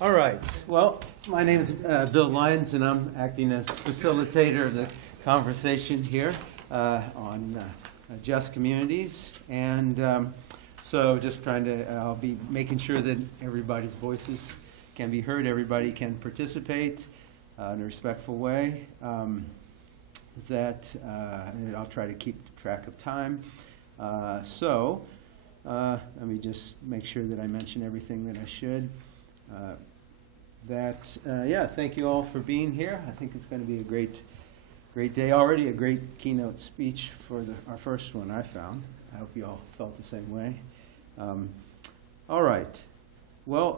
All right. Well, my name is Bill Lyons, and I'm acting as facilitator of the conversation here on just communities. And so just trying to, I'll be making sure that everybody's voices can be heard, everybody can participate in a respectful way. And I'll try to keep track of time. Let me just make sure that I mention everything that I should. Thank you all for being here. I think it's going to be a great day already, a great keynote speech for our first one, I found. I hope you all felt the same way. All right. Well,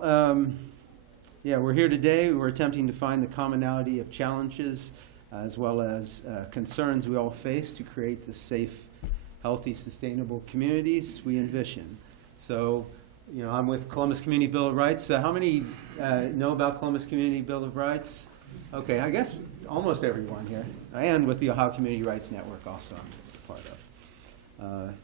we're here today. We're attempting to find the commonality of challenges as well as concerns we all face to create the safe, healthy, sustainable communities we envision. So, I'm with Columbus Community Bill of Rights. How many know about Columbus Community Bill of Rights? Okay, I guess almost everyone here. And with the Ohio Community Rights Network also I'm part of.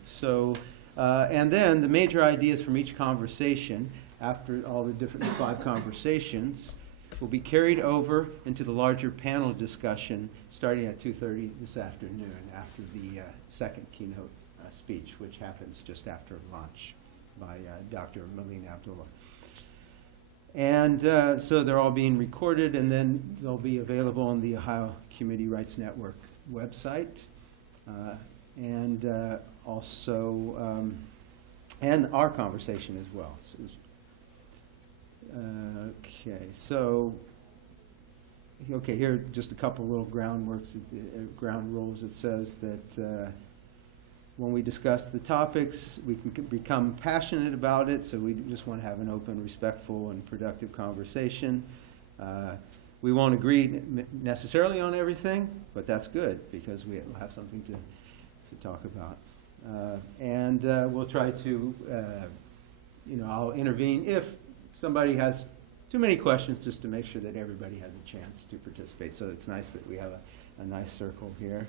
And then the major ideas from each conversation, after all the different 5 conversations, will be carried over into the larger panel discussion starting at 2:30 this afternoon after the second keynote speech, which happens just after lunch by Dr. Malina Abdullah. And so they're all being recorded, and then they'll be available on the Ohio Community Rights Network website. And our conversation as well. Here are just a couple little ground rules. It says that when we discuss the topics, we can become passionate about it, so we just want to have an open, respectful, and productive conversation. We won't agree necessarily on everything, but that's good because we'll have something to talk about. We'll try to, I'll intervene if somebody has too many questions, just to make sure that everybody has a chance to participate. So it's nice that we have a nice circle here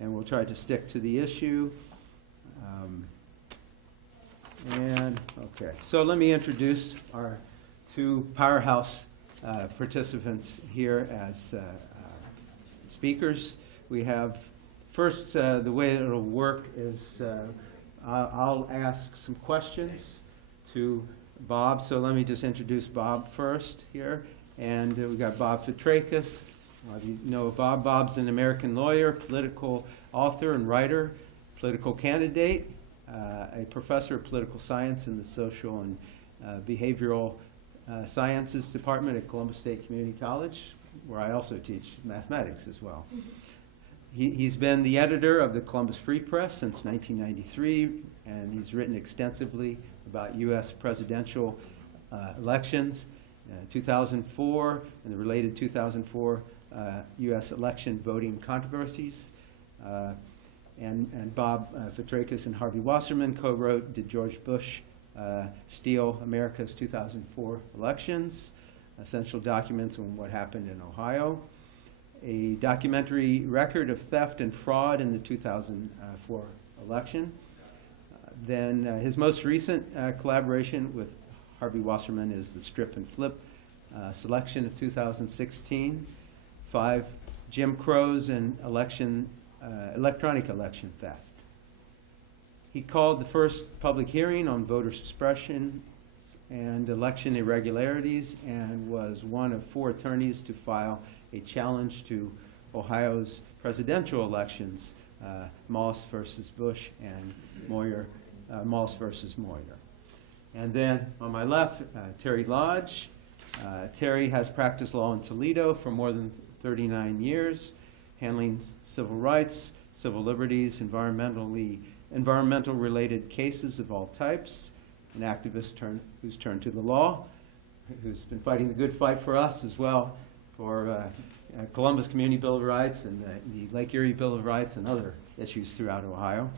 and we'll try to stick to the issue. So let me introduce our 2 powerhouse participants here as speakers. We have, first, the way it'll work is I'll ask some questions to Bob. So let me just introduce Bob first here. And we've got Bob Fitrakis. A lot of you know Bob. Bob's an American lawyer, political author and writer, political candidate, a professor of political science in the social and behavioral sciences department at Columbus State Community College, where I also teach mathematics as well. He's been the editor of the Columbus Free Press since 1993, and he's written extensively about U.S. presidential elections, 2004, and the related 2004 U.S. election voting controversies. And Bob Fitrakis and Harvey Wasserman co-wrote Did George Bush Steal America's 2004 Elections? Essential Documents on What Happened in Ohio. A documentary record of theft and fraud in the 2004 election. Then his most recent collaboration with Harvey Wasserman is the Strip and Flip selection of 2016, 5 Jim Crows and electronic election theft. He called the first public hearing on voter suppression and election irregularities and was one of 4 attorneys to file a challenge to Ohio's presidential elections, Moss versus Bush and Moss versus Moyer. And then on my left, Terry Lodge. Terry has practiced law in Toledo for more than 39 years, handling civil rights, civil liberties, environmental-related cases of all types, an activist who's turned to the law, who's been fighting the good fight for us as well, for Columbus Community Bill of Rights and the Lake Erie Bill of Rights and other issues throughout Ohio.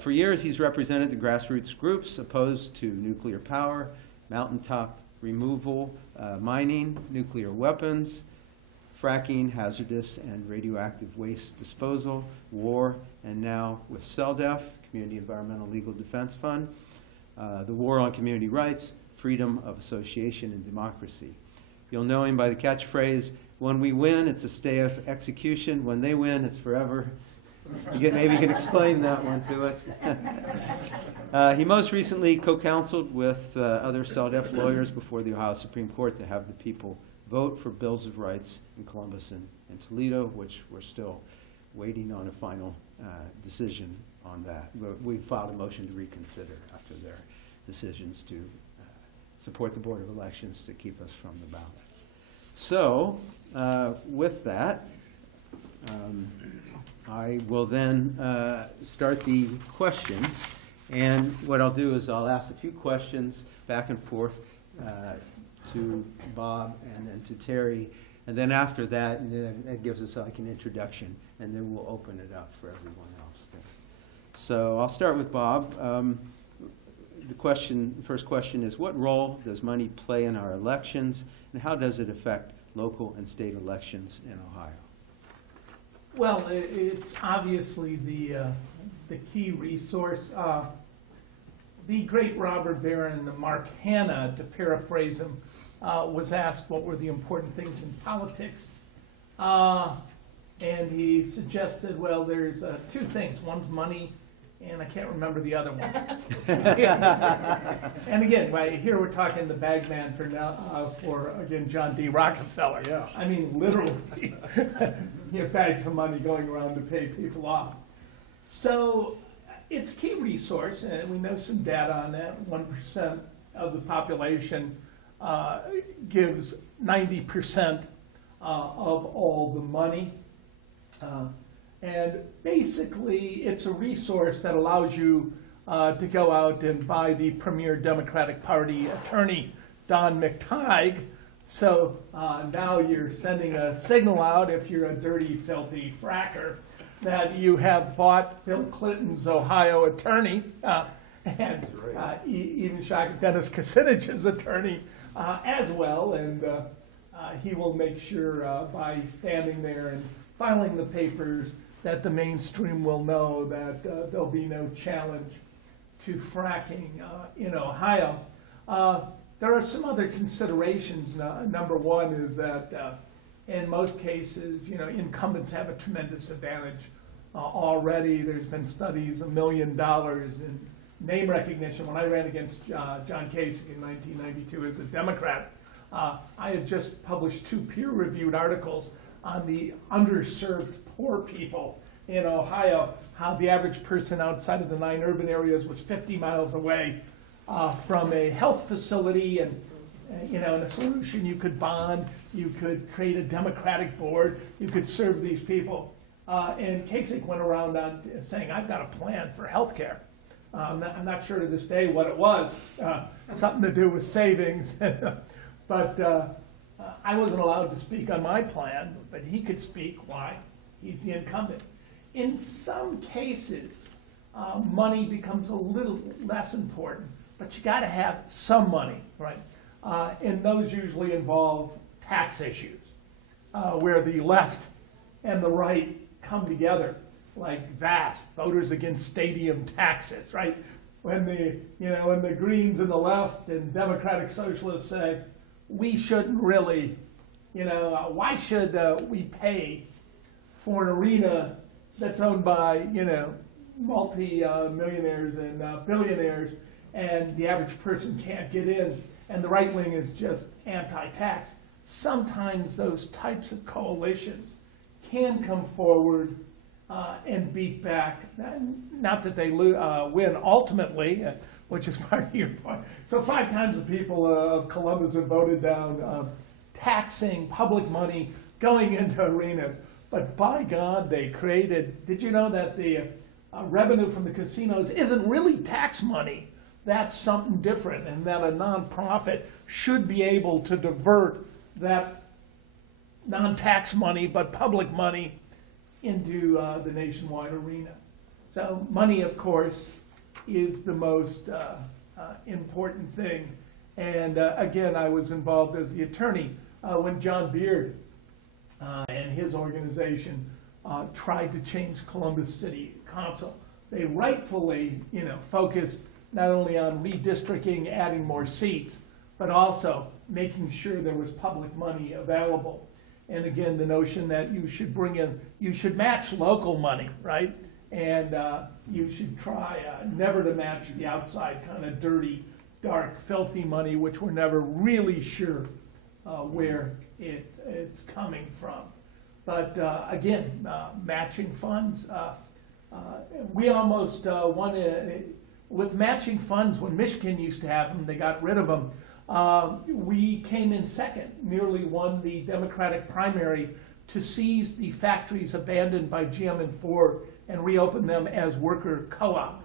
For years, he's represented the grassroots groups opposed to nuclear power, mountaintop removal, mining, nuclear weapons, fracking, hazardous and radioactive waste disposal, war, and now with CELDEF, Community Environmental Legal Defense Fund, the War on Community Rights, freedom of association and democracy. You'll know him by the catchphrase, when we win, it's a stay of execution. When they win, it's forever. Maybe you can explain that one to us. He most recently co-counseled with other CELDEF lawyers before the Ohio Supreme Court to have the people vote for bills of rights in Columbus and Toledo, which we're still waiting on a final decision on that. We filed a motion to reconsider after their decisions to support the Board of Elections to keep us from the ballot. So, with that, I will then start the questions. And what I'll do is I'll ask a few questions back and forth to Bob and then to Terry. And then after that, and then that gives us like an introduction, and then we'll open it up for everyone else. So I'll start with Bob. The first question is, what role does money play in our elections, and how does it affect local and state elections in Ohio? Well, it's obviously the key resource. The great robber baron Mark Hanna, to paraphrase him, was asked what were the important things in politics. And he suggested, well, there's two things. One's money, and I can't remember the other one. And again, here we're talking the bagman for again, John D. Rockefeller. Yeah. I mean, literally, you have bags of money going around to pay people off. So it's key resource, and we know some data on that. 1% of the population gives 90% of all the money. And basically, it's a resource that allows you to go out and buy the premier Democratic Party attorney, Don McTighe. So now you're sending a signal out, if you're a dirty, filthy fracker, that you have bought Bill Clinton's Ohio attorney, and even Dennis Kucinich's attorney as well. And he will make sure by standing there and filing the papers that the mainstream will know that there'll be no challenge to fracking in Ohio. There are some other considerations. Number one is that in most cases, incumbents have a tremendous advantage already. There's been studies, $1 million in name recognition. When I ran against John Kasich in 1992 as a Democrat, I had just published 2 peer-reviewed articles on the underserved poor people in Ohio, how the average person outside of the 9 urban areas was 50 miles away from a health facility, and in a solution you could bond, you could create a democratic board, you could serve these people. And Kasich went around saying, I've got a plan for health care. I'm not sure to this day what it was, something to do with savings, but I wasn't allowed to speak on my plan, but he could speak. Why? He's the incumbent. In some cases, money becomes a little less important, but you got to have some money, right? And those usually involve tax issues, where the left and the right come together, like VAST, Voters Against Stadium Taxes, right? When the Greens and the left and Democratic Socialists say, we shouldn't really, why should we pay for an arena that's owned by, multi-millionaires and billionaires, and the average person can't get in, and the right wing is just anti-tax. Sometimes those types of coalitions can come forward and beat back. Not that they win ultimately, which is part of your point. So 5 times the people of Columbus have voted down taxing public money going into arenas. But by God, they created, did you know that the revenue from the casinos isn't really tax money? That's something different, and that a nonprofit should be able to divert that non-tax money but public money into the nationwide arena. So money, of course, is the most important thing. And again, I was involved as the attorney when John Beard and his organization tried to change Columbus City Council. They rightfully, focused not only on redistricting, adding more seats, but also making sure there was public money available. And again, the notion that you should match local money, right? And you should try never to match the outside kind of dirty, dark, filthy money, which we're never really sure where it's coming from. But again, matching funds, we almost won with matching funds. When Michigan used to have them, they got rid of them. We came in second, nearly won the Democratic primary to seize the factories abandoned by GM and Ford and reopen them as worker co-op,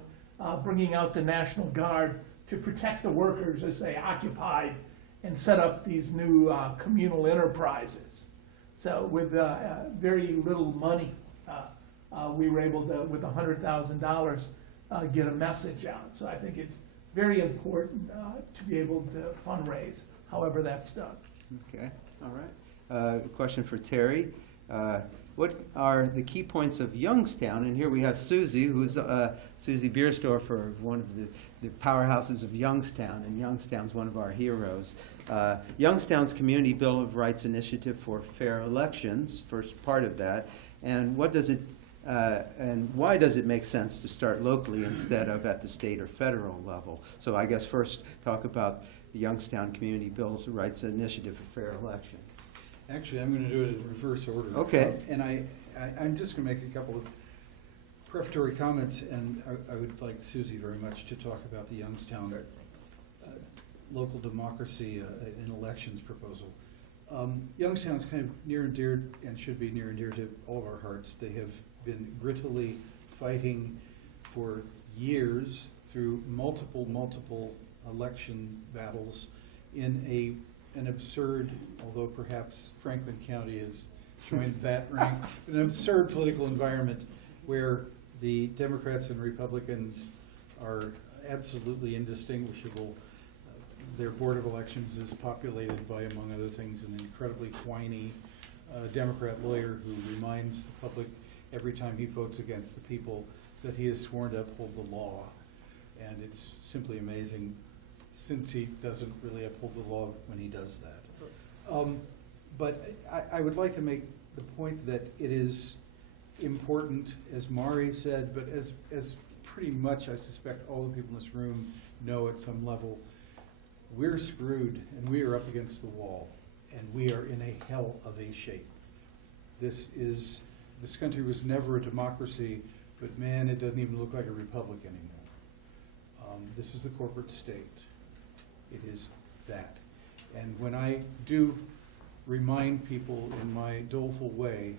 bringing out the National Guard to protect the workers as they occupied and set up these new communal enterprises. So with very little money, we were able to, with $100,000, get a message out. So I think it's very important to be able to fundraise, however that's done. Okay, all right. Question for Terry. What are the key points of Youngstown? And here we have Susie, who's Susie Biersdorfer, one of the powerhouses of Youngstown, and Youngstown's one of our heroes. Youngstown's Community Bill of Rights Initiative for Fair Elections, first part of that, and what does it and why does it make sense to start locally instead of at the state or federal level? So I guess first talk about the Youngstown Community Bill of Rights Initiative for Fair Elections. Actually, I'm going to do it in reverse order. Okay. And I'm just going to make a couple of prefatory comments, and I would like Susie very much to talk about the Youngstown local democracy in elections proposal. Youngstown's kind of near and dear, and should be near and dear to all of our hearts. They have been grittily fighting for years through multiple election battles in an absurd, although perhaps Franklin County has joined that rank, an absurd political environment where the Democrats and Republicans are absolutely indistinguishable. Their Board of Elections is populated by, among other things, an incredibly whiny Democrat lawyer who reminds the public every time he votes against the people that he is sworn to uphold the law. And it's simply amazing, since he doesn't really uphold the law when he does that. But I would like to make the point that it is important, as Mari said, but as pretty much I suspect all the people in this room know at some level, we're screwed and we are up against the wall and we are in a hell of a shape. This country was never a democracy, but man, it doesn't even look like a republic anymore. This is the corporate state. It is that. And when I do remind people in my doleful way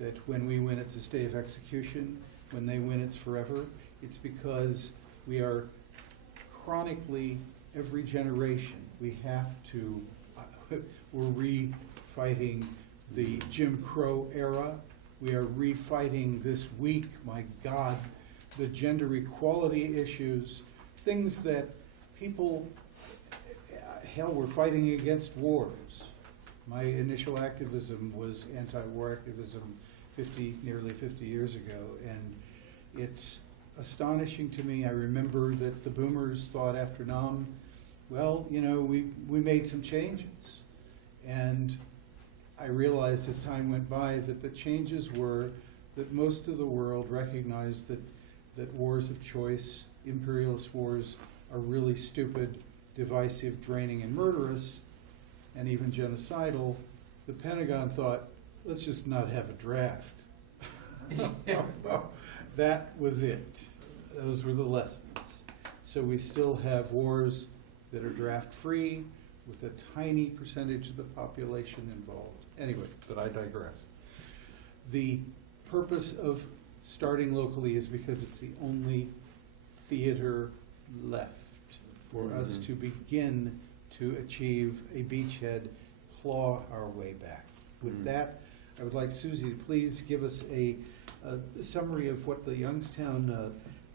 that when we win it's a state of execution, when they win it's forever, it's because we are chronically, every generation, we have to, we're re-fighting the Jim Crow era. We are re-fighting this week, my God, the gender equality issues, things that people, hell, we're fighting against wars. My initial activism was anti-war activism nearly 50 years ago, and it's astonishing to me. I remember that the boomers thought after Nam, well, you know, we made some changes. And I realized as time went by that the changes were that most of the world recognized that wars of choice, imperialist wars, are really stupid, divisive, draining, and murderous, and even genocidal. The Pentagon thought, let's just not have a draft. That was it. Those were the lessons. So we still have wars that are draft-free with a tiny percentage of the population involved. Anyway, but I digress. The purpose of starting locally is because it's the only theater left for us to begin to achieve a beachhead, claw our way back. With that, I would like Susie to please give us a summary of what the Youngstown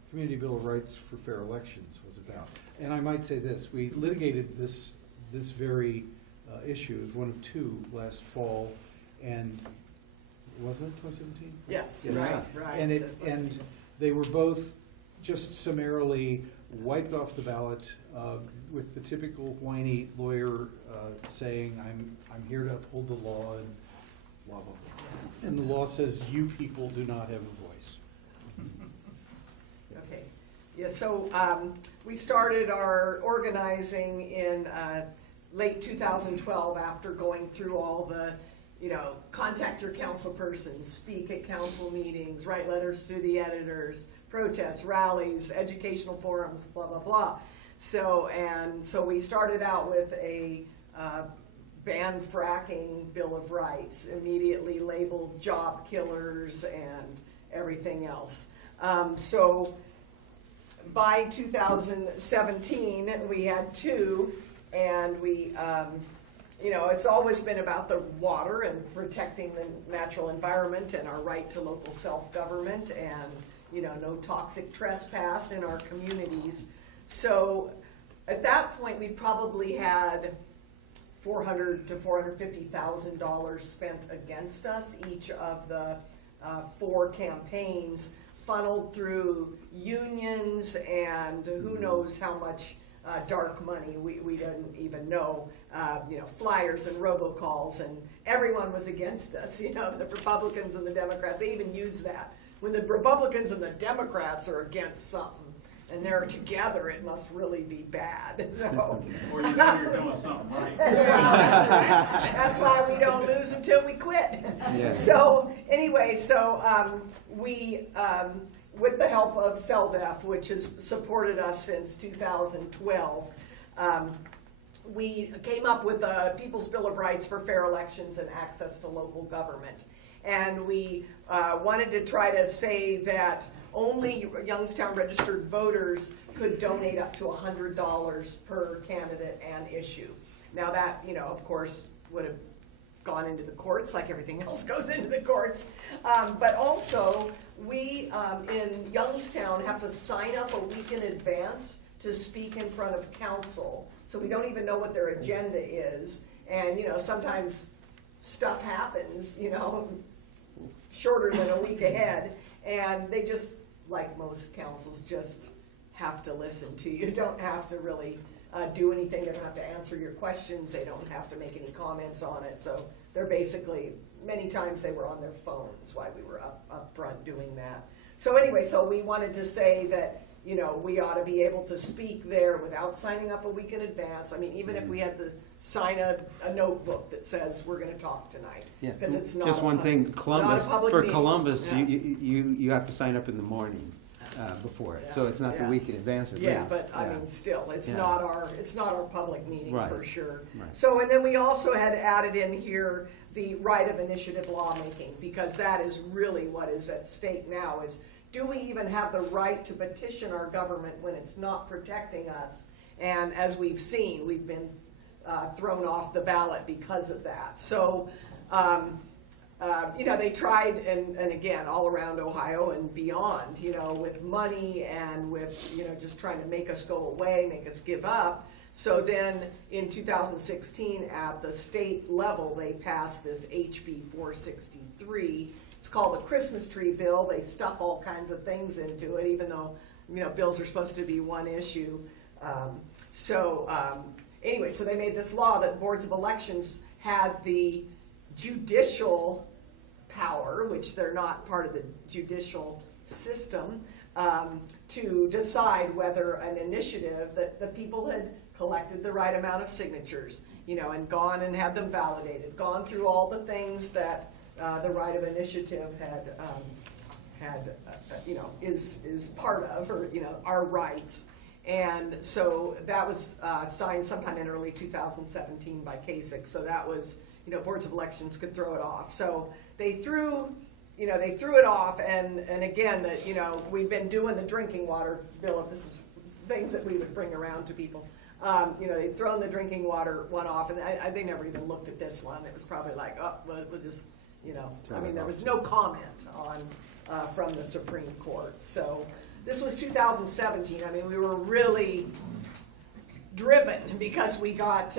Community Bill of Rights for Fair Elections was about. And I might say this, we litigated this very issue as one of two last fall, and wasn't it 2017? Yes, Yes. right. And they were both just summarily wiped off the ballot with the typical whiny lawyer saying, I'm here to uphold the law, and blah, blah, blah. And the law says you people do not have a voice. Okay. Yeah, so we started our organizing in late 2012 after going through all the, contact your council persons, speak at council meetings, write letters to the editors, protests, rallies, educational forums, blah, blah, blah. So we started out with a ban fracking Bill of Rights, immediately labeled job killers and everything else. So by 2017, we had two, and we, it's always been about the water and protecting the natural environment and our right to local self-government and, no toxic trespass in our communities. So at that point, we probably had $400,000 to $450,000 spent against us. Each of the 4 campaigns funneled through unions and who knows how much dark money we didn't even know. Flyers and robocalls, and everyone was against us. The Republicans and the Democrats, they even use that. When the Republicans and the Democrats are against something and they're together, it must really be bad. So, Or you know you're doing something right. well, that's right. That's why we don't lose until we quit. Yeah. So anyway, we, with the help of CELDEF, which has supported us since 2012, we came up with a People's Bill of Rights for fair elections and access to local government. And we wanted to try to say that only Youngstown registered voters could donate up to $100 per candidate and issue. Now that, of course, would have gone into the courts like everything else goes into the courts. But also, we in Youngstown have to sign up a week in advance to speak in front of council. So we don't even know what their agenda is. And, sometimes stuff happens, shorter than a week ahead. And they just, like most councils, just have to listen to you. You don't have to really do anything. They don't have to answer your questions. They don't have to make any comments on it. So they're basically, many times they were on their phones while we were up front doing that. So anyway, so we wanted to say that, we ought to be able to speak there without signing up a week in advance. I mean, even if we had to sign a notebook that says we're going to talk tonight. Yeah. Because it's not Just one thing, Columbus, for meeting. Columbus, Yeah. you have to sign up in the morning before it, so it's not the Yeah. week in advance at Yeah, least. but I mean, still, it's Yeah. not our public meeting Right. for sure. Right. So, and then we also had added in here the right of initiative lawmaking, because that is really what is at stake now is, do we even have the right to petition our government when it's not protecting us? And as we've seen, we've been thrown off the ballot because of that. So, they tried, and again, all around Ohio and beyond, with money and with, just trying to make us go away, make us give up. So then in 2016, at the state level, they passed this HB 463. It's called the Christmas tree bill. They stuff all kinds of things into it, even though, bills are supposed to be one issue. Anyway, so they made this law that boards of elections had the judicial power, which they're not part of the judicial system, to decide whether an initiative that the people had collected the right amount of signatures, and gone and had them validated, gone through all the things that the right of initiative is part of, or, our rights. And so that was signed sometime in early 2017 by Kasich. So that was, boards of elections could throw it off. So they threw it off. And again, that, we've been doing the drinking water bill. This is things that we would bring around to people. They'd thrown the drinking water one off, and they never even looked at this one. It was probably like, oh, we'll just, there was no comment on from the Supreme Court. So this was 2017. I mean, we were really driven because we got,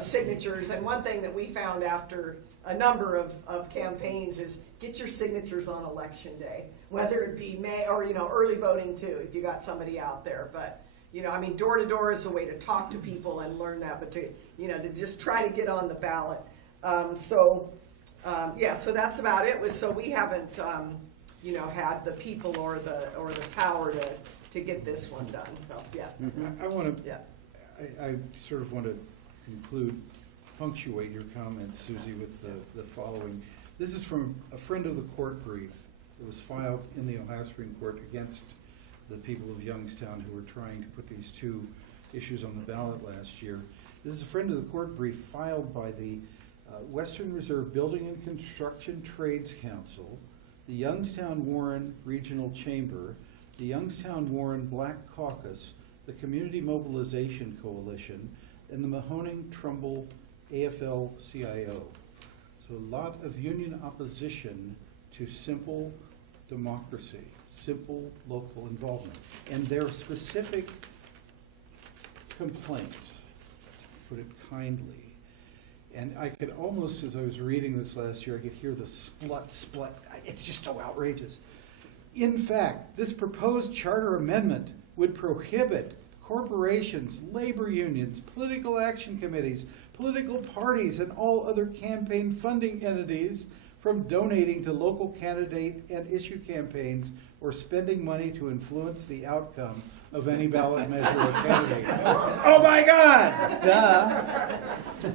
signatures. And one thing that we found after a number of campaigns is get your signatures on election day, whether it be May or, early voting too, if you got somebody out there. But, you know, I mean, door to door is a way to talk to people and learn that, but to, you know, to just try to get on the ballot. Yeah, so that's about it. So we haven't, you know, had the people or the power to get this one done. So, yeah. I want to, Yeah. I sort of want to punctuate your comments, Susie, with the following. This is from a friend of the court brief. It was filed in the Ohio Supreme Court against the people of Youngstown who were trying to put these two issues on the ballot last year. This is a friend of the court brief filed by the Western Reserve Building and Construction Trades Council, the Youngstown-Warren Regional Chamber, the Youngstown-Warren Black Caucus, the Community Mobilization Coalition, and the Mahoning-Trumbull AFL-CIO. So a lot of union opposition to simple democracy, simple local involvement. And their specific complaint, to put it kindly, and I could almost, as I was reading this last year, I could hear the splut. It's just so outrageous. In fact, this proposed charter amendment would prohibit corporations, labor unions, political action committees, political parties, and all other campaign funding entities from donating to local candidate and issue campaigns or spending money to influence the outcome of any ballot measure or candidate. Oh my God! Duh.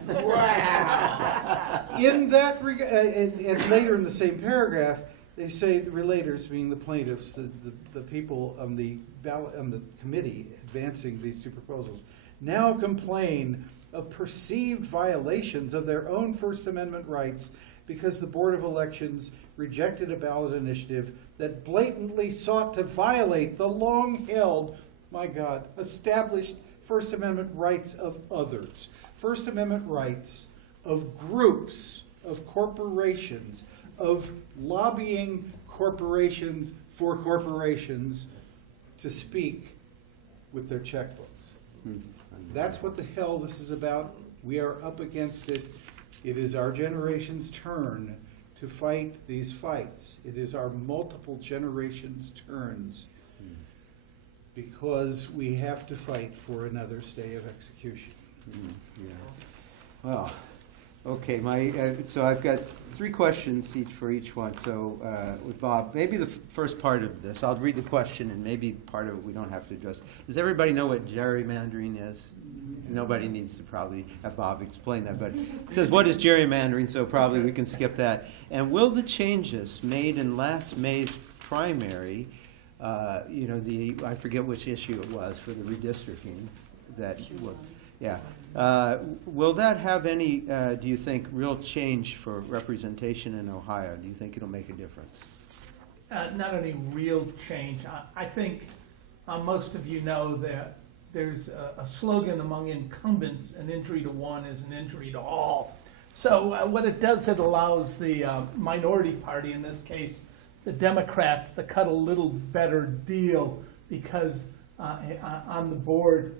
Wow. In that and later in the same paragraph, they say the relators, being the plaintiffs, the people on the ballot on the committee advancing these two proposals, now complain of perceived violations of their own First Amendment rights because the Board of Elections rejected a ballot initiative that blatantly sought to violate the long-held, my God, established First Amendment rights of others. First Amendment rights of groups, of corporations, of lobbying corporations for corporations to speak with their checkbooks. That's what the hell this is about. We are up against it. It is our generation's turn to fight these fights. It is our multiple generations' turns because we have to fight for another stay of execution. Yeah. Well, okay, so I've got 3 questions each for each one. So with Bob, maybe the first part of this, I'll read the question and maybe part of it we don't have to address. Does everybody know what gerrymandering is? Nobody needs to probably have Bob explain that, but it says, what is gerrymandering? So probably we can skip that. And will the changes made in last May's primary, you know, I forget which issue it was for the redistricting that was, yeah. Will that have any, do you think, real change for representation in Ohio? Do you think it'll make a difference? Not any real change. I think most of you know that there's a slogan among incumbents: an injury to one is an injury to all. So what it does, it allows the minority party, in this case the Democrats, to cut a little better deal because on the board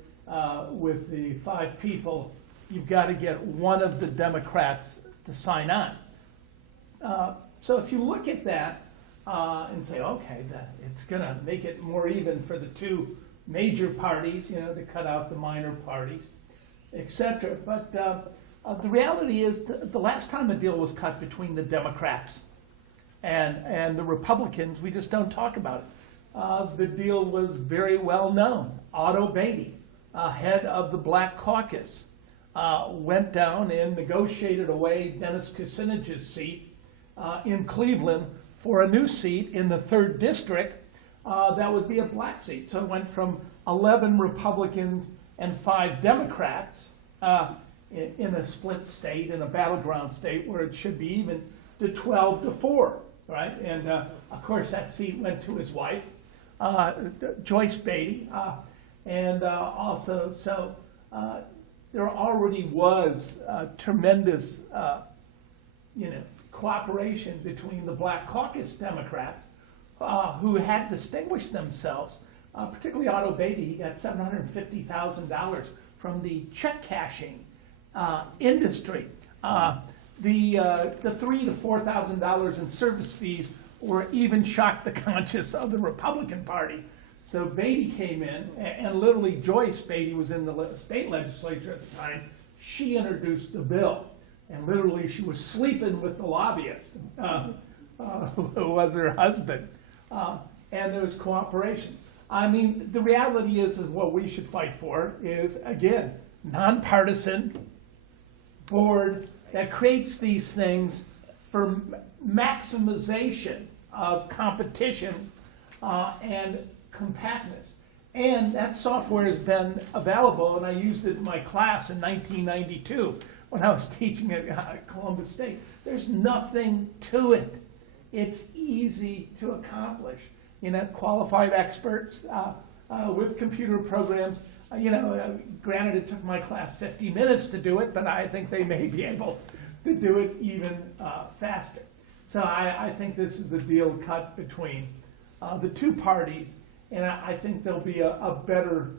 with the 5 people, you've got to get one of the Democrats to sign on. So if you look at that and say, okay, it's going to make it more even for the 2 major parties, you know, to cut out the minor parties, etc. But the reality is the last time a deal was cut between the Democrats and the Republicans, we just don't talk about it. The deal was very well known. Otto Beatty, head of the Black Caucus, went down and negotiated away Dennis Kucinich's seat in Cleveland for a new seat in the 3rd District. That would be a black seat. So it went from 11 Republicans and 5 Democrats in a split state, in a battleground state where it should be even, to 12-4, right? And of course that seat went to his wife, Joyce Beatty. And also, so there already was tremendous, cooperation between the Black Caucus Democrats who had distinguished themselves, particularly Otto Beatty. He got $750,000 from the check cashing industry. The $3,000 to $4,000 in service fees were even shocked the conscience of the Republican Party. So Beatty came in, and literally Joyce Beatty was in the state legislature at the time. She introduced the bill, and literally she was sleeping with the lobbyist, who was her husband, and there was cooperation. I mean, the reality is what we should fight for is, again, nonpartisan board that creates these things for maximization of competition and compactness. And that software has been available, and I used it in my class in 1992 when I was teaching at Columbus State. There's nothing to it. It's easy to accomplish. You know, qualified experts with computer programs. Granted, it took my class 50 minutes to do it, but I think they may be able to do it even faster. So I think this is a deal cut between the two parties, and I think there'll be a better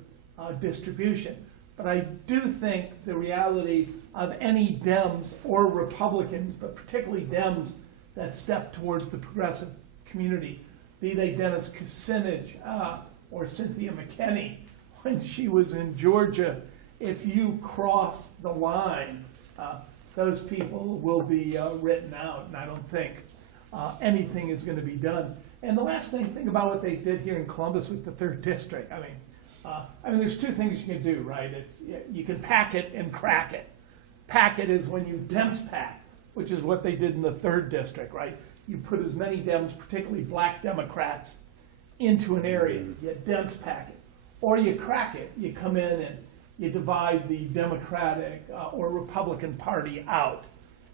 distribution. But I do think the reality of any Dems or Republicans, but particularly Dems that step towards the progressive community, be they Dennis Kucinich or Cynthia McKinney, when she was in Georgia, if you cross the line, those people will be written out, and I don't think anything is going to be done. And the last thing, think about what they did here in Columbus with the 3rd District. I mean, there's two things you can do, right? You can pack it and crack it. Pack it is when you dense pack, which is what they did in the 3rd District, right? You put as many Dems, particularly black Democrats, into an area. You dense pack it. Or you crack it. You come in and you divide the Democratic or Republican Party out,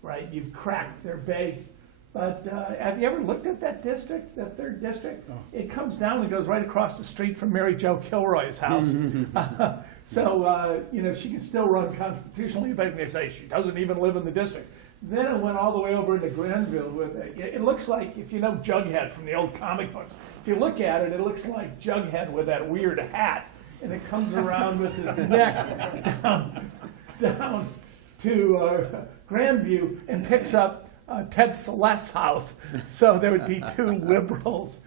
right? You've cracked their base. But have you ever looked at that district, that 3rd District? Oh. It comes down and goes right across the street from Mary Jo Kilroy's house. So, she can still run constitutionally, but they say she doesn't even live in the district. Then it went all the way over into Granville with it. It looks like, if you know Jughead from the old comic books, if you look at it, it looks like Jughead with that weird hat. And it comes around with his neck down to Grandview and picks up Ted Celeste's house. So there would be 2 liberals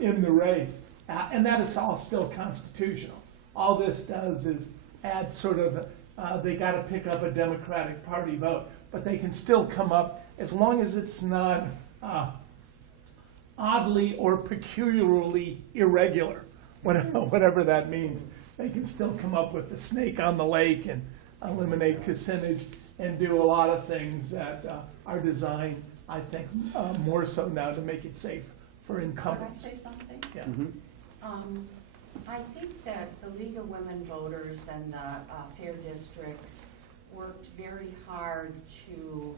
in the race. And that is all still constitutional. All this does is add sort of, they got to pick up a Democratic Party vote. But they can still come up, as long as it's not oddly or peculiarly irregular, whatever that means. They can still come up with the snake on the lake and eliminate Kucinich and do a lot of things that are designed, I think, more so now to make it safe for incumbents. Can I say something? Yeah. I think that the League of Women Voters and the fair districts worked very hard to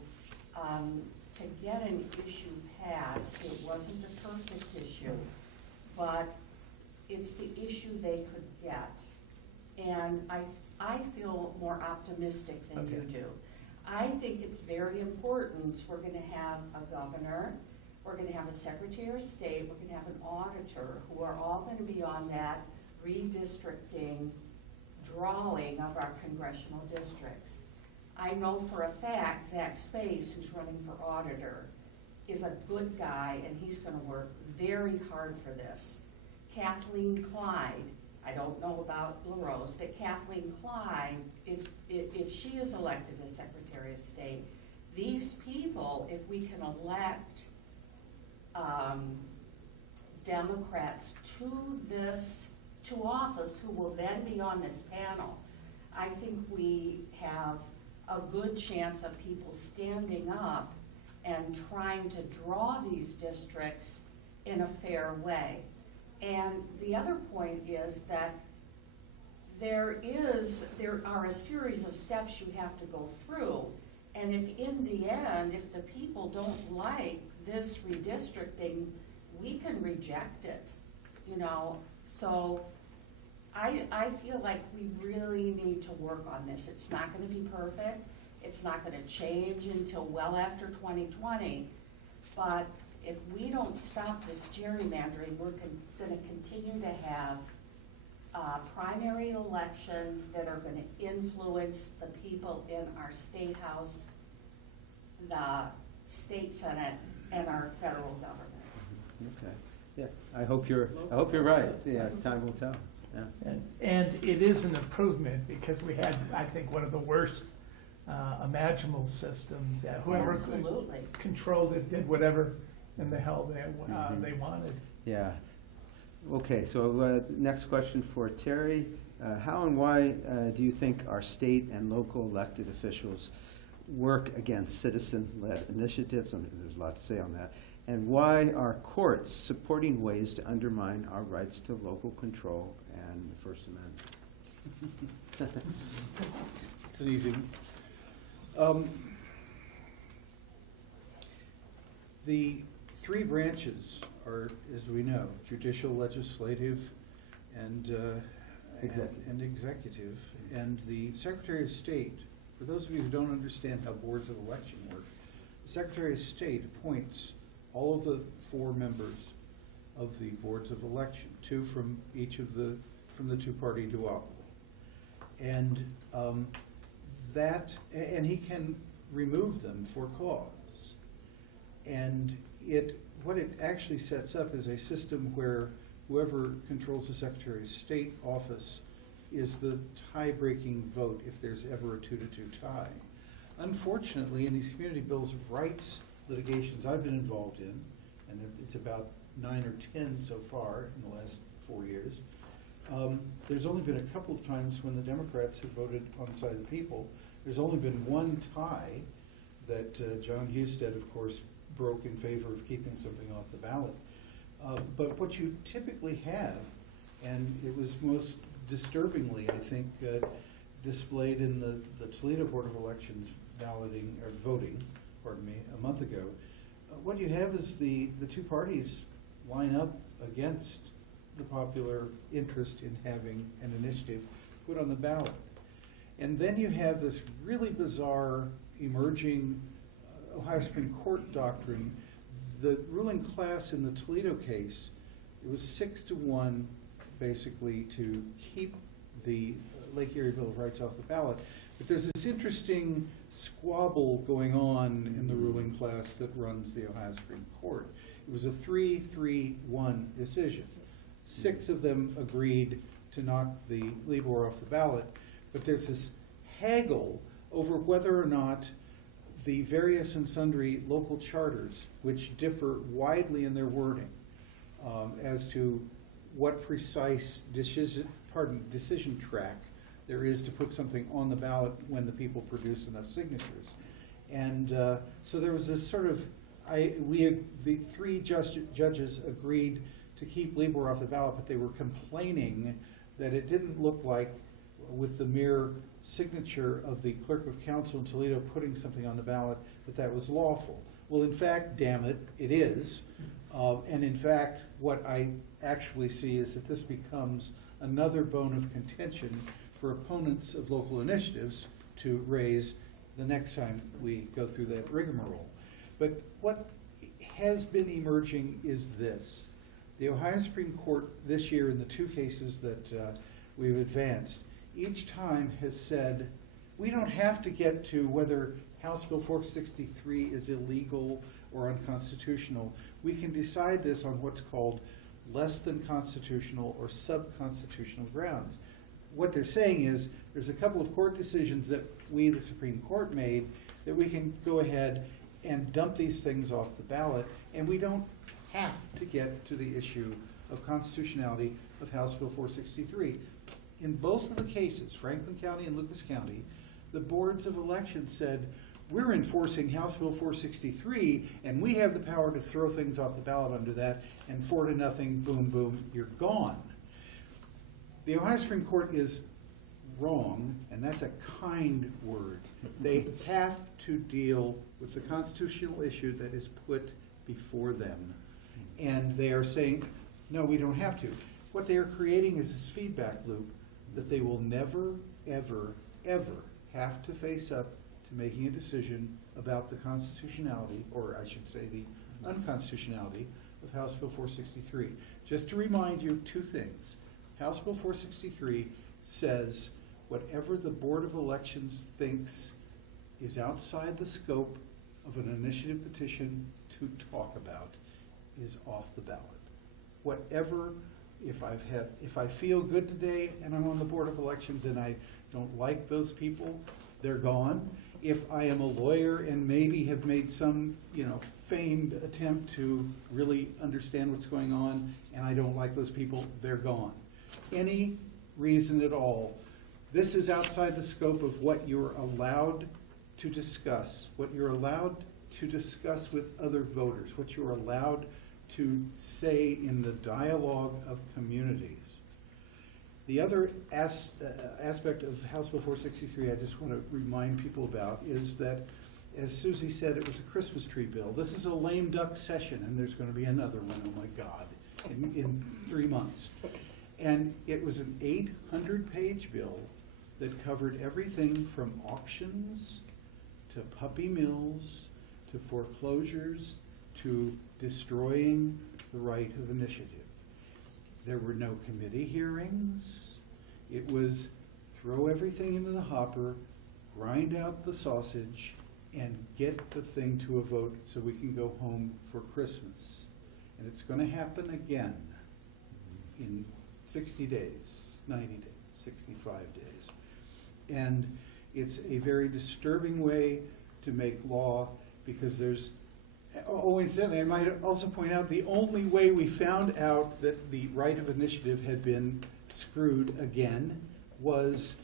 get an issue passed. It wasn't a perfect issue, but it's the issue they could get. And I feel more optimistic than you do. I think it's very important. We're going to have a governor, we're going to have a secretary of state, we're going to have an auditor who are all going to be on that redistricting drawing of our congressional districts. I know for a fact Zach Space, who's running for auditor, is a good guy, and he's going to work very hard for this. Kathleen Clyde, I don't know about LaRose, but Kathleen Clyde is, if she is elected as Secretary of State, these people, if we can elect Democrats to office, who will then be on this panel, I think we have a good chance of people standing up and trying to draw these districts in a fair way. And the other point is that there are a series of steps you have to go through, and if in the end, if the people don't like this redistricting, we can reject it, So I feel like we really need to work on this. It's not going to be perfect. It's not going to change until well after 2020. But if we don't stop this gerrymandering, we're going to continue to have primary elections that are going to influence the people in our state house, the state senate, and our federal government. Okay. Yeah, I hope you're right. Yeah, time will tell. Yeah. And it is an improvement because we had, I think, one of the worst imaginable systems that whoever Absolutely. controlled it did whatever in the hell they wanted. Yeah. Okay, so next question for Terry. How and why do you think our state and local elected officials work against citizen-led initiatives? I mean, there's a lot to say on that. And why are courts supporting ways to undermine our rights to local control and the First Amendment? It's an easy one. The three branches are, as we know, judicial, legislative, and Executive. and executive. And the Secretary of State, for those of you who don't understand how boards of election work, the Secretary of State appoints all of the 4 members of the boards of election, 2 from each of the two-party duopoly. And and he can remove them for cause. And what it actually sets up is a system where whoever controls the Secretary of State office is the tie-breaking vote if there's ever a 2-2 tie. Unfortunately, in these community bills of rights litigations I've been involved in, and it's about 9 or 10 so far in the last 4 years, there's only been a couple of times when the Democrats have voted on the side of the people. There's only been one tie that John Husted, of course, broke in favor of keeping something off the ballot. But what you typically have, and it was most disturbingly, I think, displayed in the Toledo Board of Elections voting, a month ago, what you have is the two parties line up against the popular interest in having an initiative put on the ballot. And then you have this really bizarre emerging Ohio Supreme Court doctrine. The ruling class in the Toledo case, it was 6-1 basically to keep the Lake Erie Bill of Rights off the ballot. But there's this interesting squabble going on in the ruling class that runs the Ohio Supreme Court. It was a 3-3-1 decision. 6 of them agreed to knock the Libor off the ballot, but there's this haggle over whether or not the various and sundry local charters, which differ widely in their wording as to what precise decision track there is to put something on the ballot when the people produce enough signatures. And so there was this sort of, the 3 judges agreed to keep Libor off the ballot, but they were complaining that it didn't look like, with the mere signature of the clerk of council in Toledo putting something on the ballot, that was lawful. Well, in fact, damn it, it is. And in fact, what I actually see is that this becomes another bone of contention for opponents of local initiatives to raise the next time we go through that rigmarole. But what has been emerging is this. The Ohio Supreme Court this year, in the 2 cases that we've advanced, each time has said, we don't have to get to whether House Bill 463 is illegal or unconstitutional. We can decide this on what's called less than constitutional or sub-constitutional grounds. What they're saying is there's a couple of court decisions that we, the Supreme Court, made that we can go ahead and dump these things off the ballot, and we don't have to get to the issue of constitutionality of House Bill 463. In both of the cases, Franklin County and Lucas County, the boards of elections said, we're enforcing House Bill 463, and we have the power to throw things off the ballot under that, and 4-0, boom, boom, you're gone. The Ohio Supreme Court is wrong, and that's a kind word. They have to deal with the constitutional issue that is put before them. And they are saying, no, we don't have to. What they are creating is this feedback loop that they will never, ever, ever have to face up to making a decision about the constitutionality, or I should say the unconstitutionality, of House Bill 463. Just to remind you of 2 things. House Bill 463 says whatever the Board of Elections thinks is outside the scope of an initiative petition to talk about is off the ballot. whatever, if I feel good today and I'm on the Board of Elections and I don't like those people, they're gone. If I am a lawyer and maybe have made some, feigned attempt to really understand what's going on and I don't like those people, they're gone. Any reason at all. This is outside the scope of what you're allowed to discuss, what you're allowed to discuss with other voters, what you're allowed to say in the dialogue of communities. The other aspect of House Bill 463 I just want to remind people about is that, as Susie said, it was a Christmas tree bill. This is a lame duck session, and there's going to be another one, oh my God, in 3 months. And it was an 800-page bill that covered everything from auctions to puppy mills to foreclosures to destroying the right of initiative. There were no committee hearings. It was throw everything into the hopper, grind out the sausage, and get the thing to a vote so we can go home for Christmas. And it's going to happen again in 60 days, 90 days, 65 days. And it's a very disturbing way to make law because there's, incidentally, I might also point out the only way we found out that the right of initiative had been screwed again was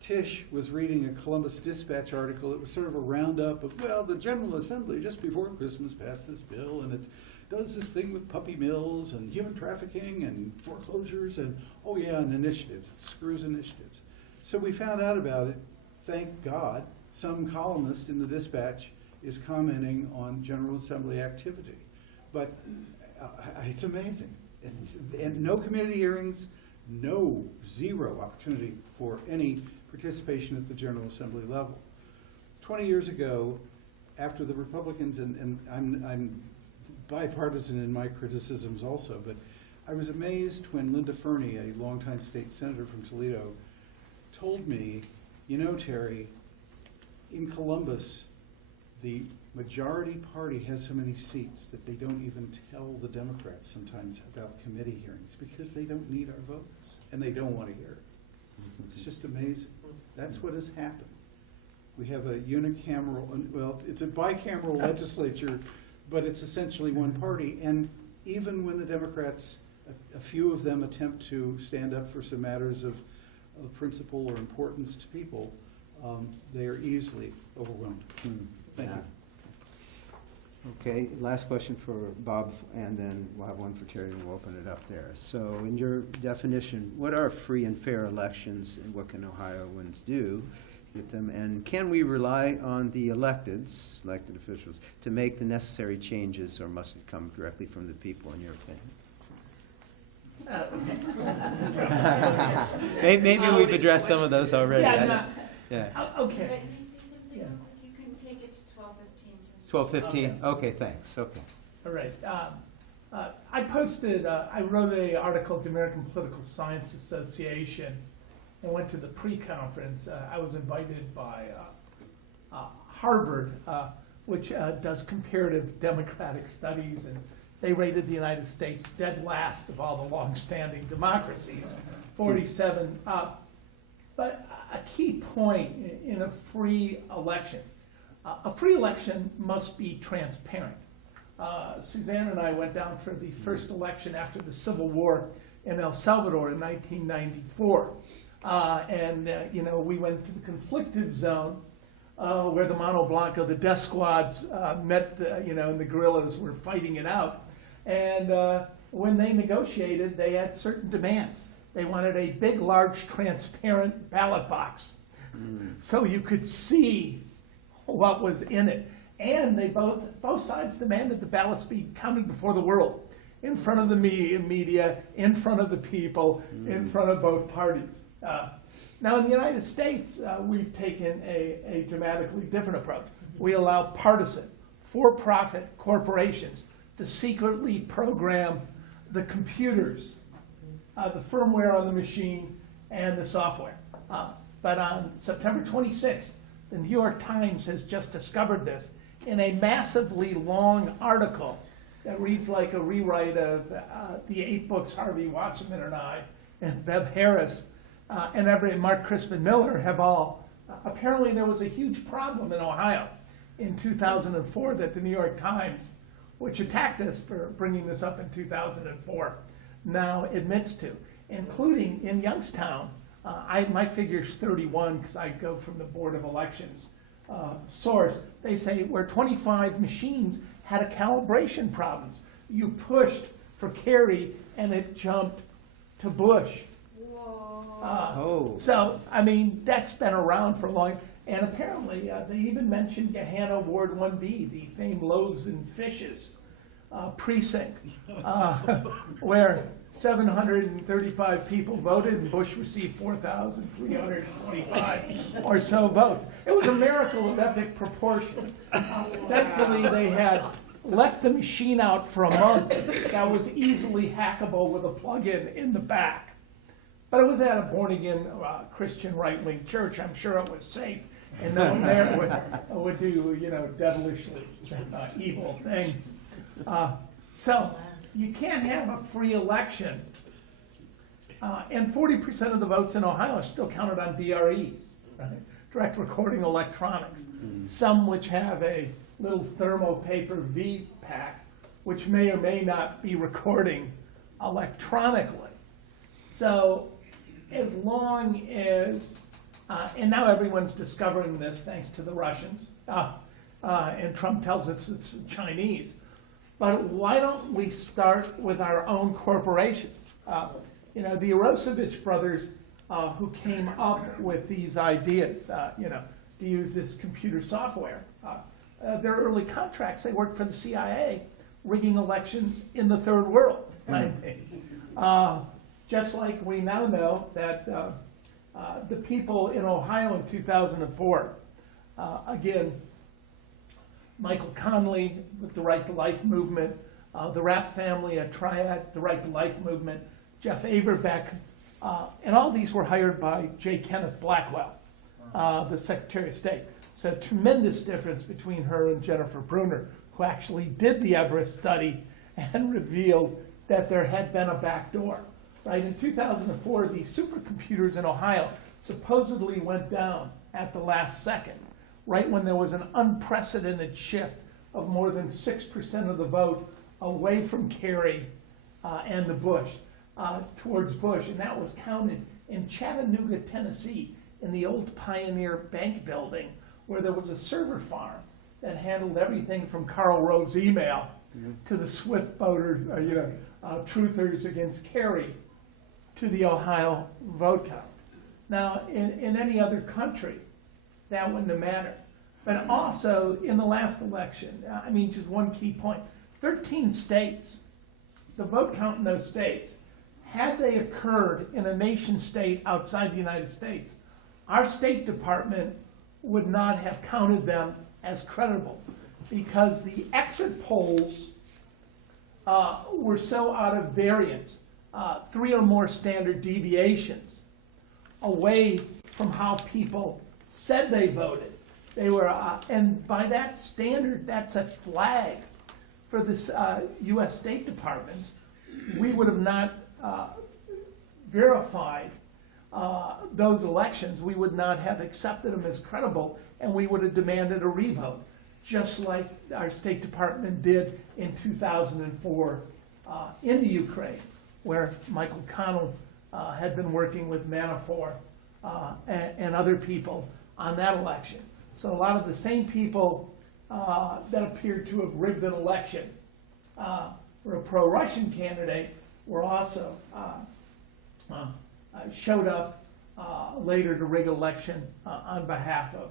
Tish was reading a Columbus Dispatch article. It was sort of a roundup of, well, the General Assembly just before Christmas passed this bill and it does this thing with puppy mills and human trafficking and foreclosures and, oh yeah, and initiatives. It screws initiatives. So we found out about it. Thank God, some columnist in the Dispatch is commenting on General Assembly activity. But it's amazing. And no committee hearings, zero opportunity for any participation at the General Assembly level. 20 years ago, after the Republicans, and I'm bipartisan in my criticisms also, but I was amazed when Linda Fernie, a longtime state senator from Toledo, told me, Terry, in Columbus, the majority party has so many seats that they don't even tell the Democrats sometimes about committee hearings because they don't need our votes and they don't want to hear it. It's just amazing. That's what has happened. We have a unicameral, well, it's a bicameral legislature, but it's essentially one party. And even when the Democrats, a few of them attempt to stand up for some matters of principle or importance to people, they are easily overwhelmed. Thank you. Okay, last question for Bob, and then we'll have one for Terry, and we'll open it up there. So in your definition, what are free and fair elections, and what can Ohioans do to get them? And can we rely on the elected officials, to make the necessary changes, or must it come directly from the people, in your opinion? Maybe we've addressed some of those already. Yeah. Okay. Yeah. You can take it to 12:15. 12:15? Okay, thanks. Okay. All right. I wrote an article at the American Political Science Association and went to the pre-conference. I was invited by Harvard, which does comparative democratic studies, and they rated the United States dead last of all the long-standing democracies, 47 up. But a key point in a free election, must be transparent. Suzanne and I went down for the first election after the Civil War in El Salvador in 1994. We went to the conflicted zone where the Mano Blanco, the death squads met, and the guerrillas were fighting it out. And when they negotiated, they had certain demands. They wanted a big, large, transparent ballot box so you could see what was in it. And they both sides demanded the ballots be counted before the world, in front of the media, in front of the people, in front of both parties. Now in the United States, we've taken a dramatically different approach. We allow partisan, for-profit corporations to secretly program the computers, the firmware on the machine, and the software. But on September 26th, the New York Times has just discovered this in a massively long article that reads like a rewrite of the 8 books Harvey Wasserman and I and Bev Harris and Mark Crispin Miller have all. Apparently there was a huge problem in Ohio in 2004 that the New York Times, which attacked us for bringing this up in 2004, now admits to, including in Youngstown. My figure's 31 because I go from the Board of Elections source. They say where 25 machines had a calibration problems. You pushed for Kerry and it jumped to Bush. Oh. So, I mean, that's been around for a long, and apparently, they even mentioned Gahanna Ward 1B, the famed Loaves and Fishes precinct, where 735 people voted and Bush received 4,325 or so votes. It was a miracle of epic proportion. Thankfully, they had left the machine out for a month that was easily hackable with a plug-in in the back. But it was at a born-again Christian right-wing church. I'm sure it was safe, and no one there would do, devilishly evil things. So you can't have a free election. And 40% of the votes in Ohio are still counted on DREs, right? Direct recording electronics. Some which have a little thermopaper VPAC, which may or may not be recording electronically. So as long as, and now everyone's discovering this thanks to the Russians, and Trump tells us it's the Chinese. But why don't we start with our own corporations? The Orosevich brothers who came up with these ideas, to use this computer software. Their early contracts, they worked for the CIA, rigging elections in the third world. Just like we now know that the people in Ohio in 2004, again, Michael Connolly with the Right to Life movement, the Rapp family, a triad, the Right to Life movement, Jeff Averbeck, and all these were hired by J. Kenneth Blackwell, the Secretary of State. So a tremendous difference between her and Jennifer Bruner, who actually did the Everest study and revealed that there had been a back door. Right, in 2004, the supercomputers in Ohio supposedly went down at the last second, right when there was an unprecedented shift of more than 6% of the vote away from Kerry and the Bush towards Bush, and that was counted in Chattanooga, Tennessee, in the old Pioneer Bank building, where there was a server farm that handled everything from Karl Rove's email to the Swift voters, truthers against Kerry, to the Ohio vote count. Now, in any other country, that wouldn't have mattered. But also, in the last election, just one key point, 13 states, the vote count in those states, had they occurred in a nation state outside the United States, our State Department would not have counted them as credible because the exit polls were so out of variance, 3 or more standard deviations away from how people said they voted. They were, and by that standard, that's a flag for this U.S. State Department. We would have not verified those elections. We would not have accepted them as credible, and we would have demanded a revote, just like our State Department did in 2004 in the Ukraine, where Michael Connell had been working with Manafort and other people on that election. So a lot of the same people that appeared to have rigged an election for a pro-Russian candidate were also showed up later to rig an election on behalf of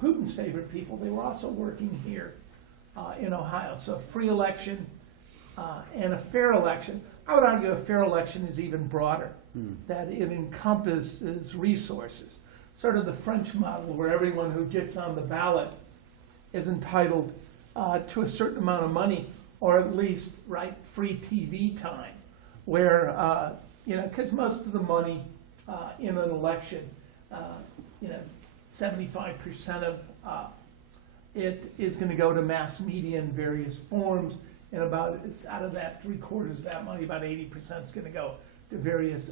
Putin's favorite people. They were also working here in Ohio. So free election and a fair election. I would argue a fair election is even broader, that it encompasses resources. Sort of the French model where everyone who gets on the ballot is entitled to a certain amount of money, or at least, free TV time, where, because most of the money in an election, 75% of it is going to go to mass media in various forms, And out of that 3/4 of that money, about 80% is gonna go to various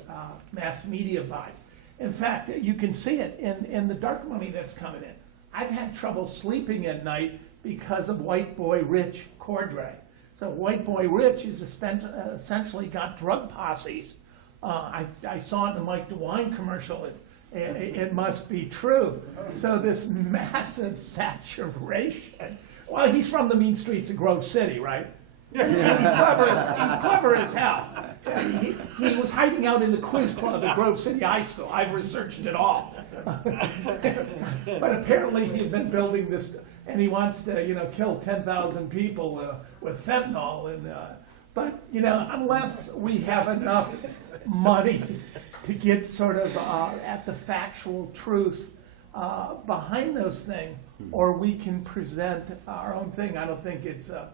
mass media buys. In fact, you can see it in the dark money that's coming in. I've had trouble sleeping at night because of White Boy Rich Cordray. So White Boy Rich is essentially got drug posses. I saw it in the Mike DeWine commercial. It must be true. So this massive saturation. Well, he's from the mean streets of Grove City, right? He's clever as hell. He was hiding out in the quiz club at Grove City High School. I've researched it all. But apparently he had been building this, and he wants to, kill 10,000 people with fentanyl. But unless we have enough money to get sort of at the factual truth behind those things, or we can present our own thing, I don't think it's a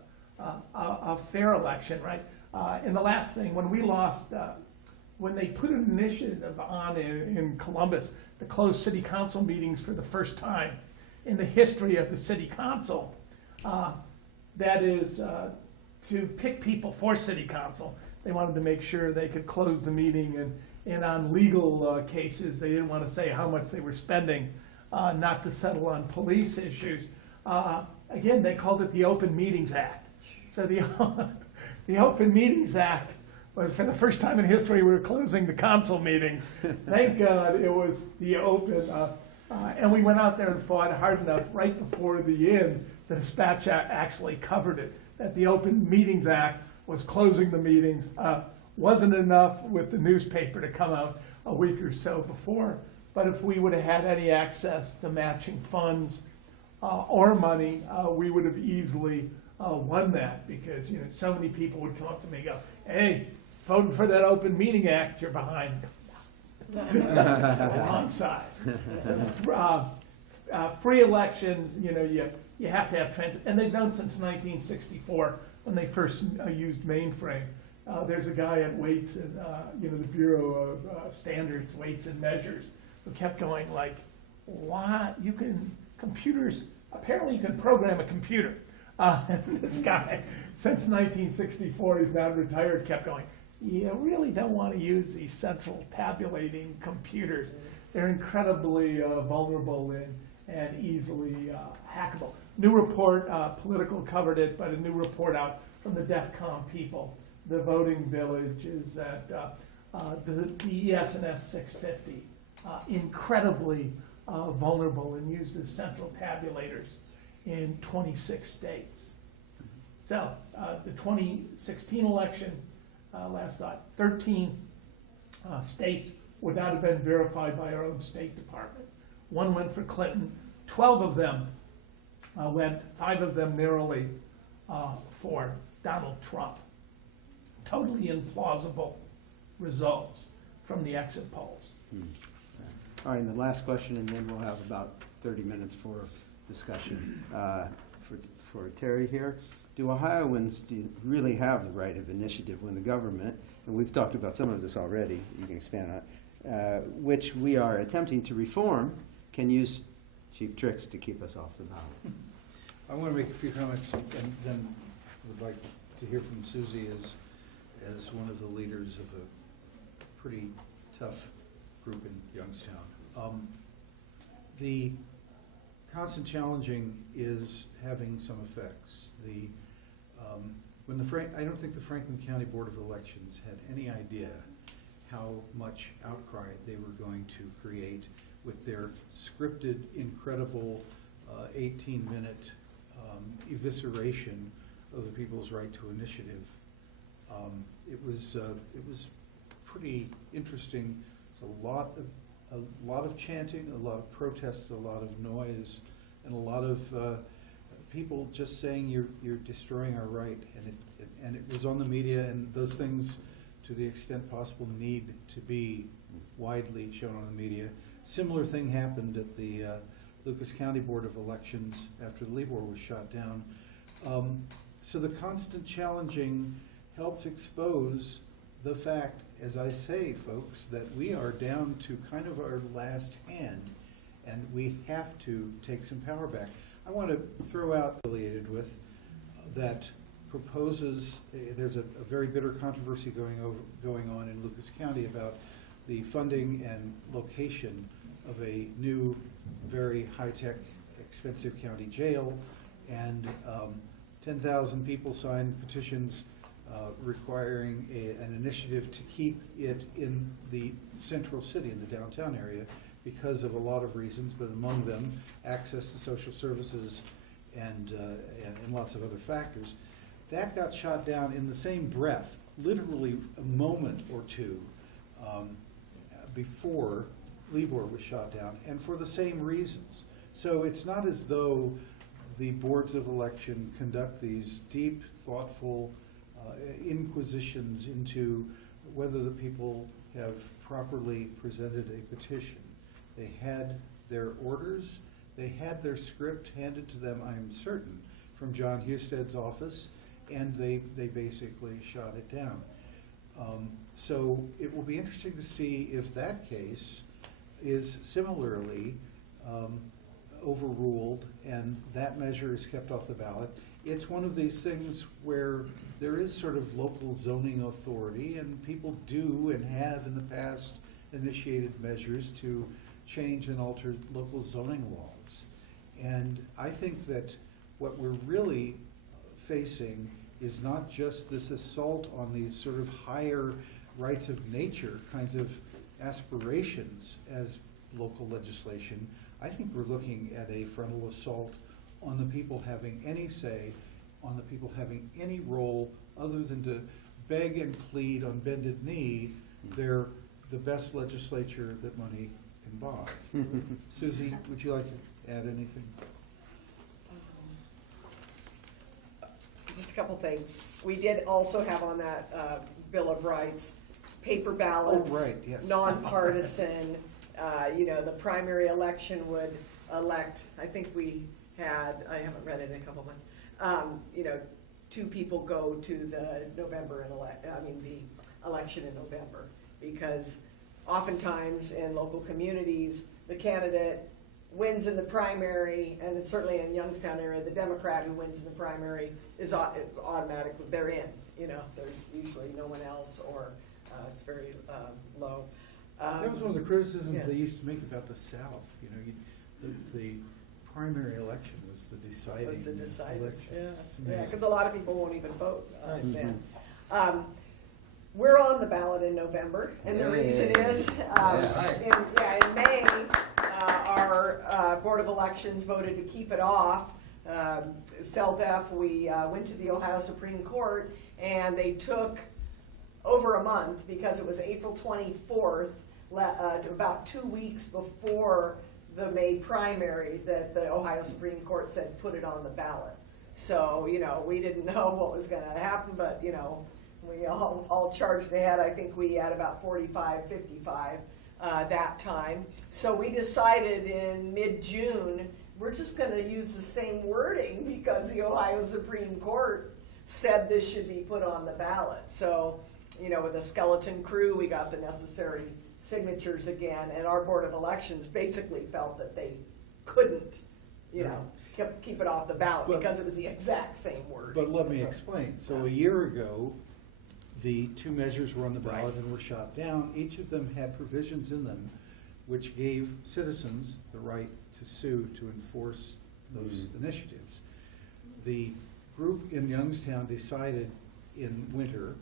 fair election, right? And the last thing, when we lost, when they put an initiative on in Columbus to close city council meetings for the first time in the history of the city council, that is to pick people for city council. They wanted to make sure they could close the meeting, and on legal cases, they didn't want to say how much they were spending not to settle on police issues. Again, they called it the Open Meetings Act. So the Open Meetings Act was, for the first time in history, we were closing the council meetings. Thank God it was the open, and we went out there and fought hard enough right before the end. The Dispatch actually covered it, that the Open Meetings Act was closing the meetings. Wasn't enough with the newspaper to come out a week or so before, but if we would have had any access to matching funds or money, we would have easily won that, because so many people would come up to me and go, "Hey, voting for that Open Meeting Act, you're behind." Wrong side. So, free elections, you have to have and they've done since 1964 when they first used mainframe. There's a guy at Weights and the Bureau of Standards, Weights and Measures, who kept going like, "What? Apparently you can program a computer." And this guy, since 1964, he's now retired, kept going, "You really don't want to use these central tabulating computers. They're incredibly vulnerable and easily hackable." New report, Political covered it, but a new report out from the DEFCON people, the voting village, is that the ES&S 650, incredibly vulnerable and used as central tabulators in 26 states. So the 2016 election, last thought, 13 states would not have been verified by our own State Department. 1 went for Clinton, 12 of them went, 5 of them narrowly for Donald Trump. Totally implausible results from the exit polls. All right, and the last question, and then we'll have about 30 minutes for discussion. For Terry here, do Ohioans really have the right of initiative when the government, and we've talked about some of this already, you can expand on, which we are attempting to reform, can use cheap tricks to keep us off the ballot? I want to make a few comments, and then would like to hear from Susie as one of the leaders of a pretty tough group in Youngstown. The constant challenging is having some effects. I don't think the Franklin County Board of Elections had any idea how much outcry they were going to create with their scripted, incredible 18-minute evisceration of the people's right to initiative. It was pretty interesting. It's a lot of chanting, a lot of protest, a lot of noise, and a lot of people just saying you're destroying our right. And it was on the media, and those things, to the extent possible, need to be widely shown on the media. Similar thing happened at the Lucas County Board of Elections after the Libor was shot down. So the constant challenging helps expose the fact, as I say, folks, that we are down to kind of our last hand, and we have to take some power back. I want to throw out, affiliated with, that proposes, there's a very bitter controversy going on in Lucas County about the funding and location of a new, very high-tech, expensive county jail, and 10,000 people signed petitions requiring an initiative to keep it in the central city, in the downtown area, because of a lot of reasons, but among them, access to social services and lots of other factors. That got shot down in the same breath, literally a moment or two before Libor was shot down, and for the same reasons. So it's not as though the boards of election conduct these deep, thoughtful inquisitions into whether the people have properly presented a petition. They had their orders, they had their script handed to them, I'm certain, from John Husted's office, and they basically shot it down. So it will be interesting to see if that case is similarly overruled and that measure is kept off the ballot. It's one of these things where there is sort of local zoning authority, and people do and have in the past initiated measures to change and alter local zoning laws. And I think that what we're really facing is not just this assault on these sort of higher rights of nature kinds of aspirations as local legislation. I think we're looking at a frontal assault on the people having any say, on the people having any role other than to beg and plead on bended knee they're the best legislature that money can buy. Susie, would you like to add anything? Just a couple things. We did also have on that Bill of Rights, paper ballots. Oh, right, yes. Nonpartisan, the primary election would elect, I think we had, I haven't read it in a couple months, 2 people go to the November and the election in November, because oftentimes in local communities, the candidate wins in the primary, and it's certainly in Youngstown area, the Democrat who wins in the primary is automatically, they're in. There's usually no one else, or it's very low. That was one of the criticisms yeah. they used to make about the South. The primary election was the deciding election. Yeah, because a lot of people won't even vote Right. then. We're on the ballot in November, and the reason is, in May, our Board of Elections voted to keep it off. CELDEF, we went to the Ohio Supreme Court, and they took over a month, because it was April 24th, about 2 weeks before the May primary, that the Ohio Supreme Court said put it on the ballot. So, we didn't know what was going to happen, but, we all charged ahead. I think we had about 45, 55 that time. So we decided in mid-June, we're just going to use the same wording because the Ohio Supreme Court said this should be put on the ballot. So, with a skeleton crew, we got the necessary signatures again, and our Board of Elections basically felt that they couldn't, keep it off the ballot because it was the exact same word. But let me explain. So a year ago, the 2 measures were on the ballot and were shot down. Each of them had provisions in them which gave citizens the right to sue to enforce those initiatives. The group in Youngstown decided in winter,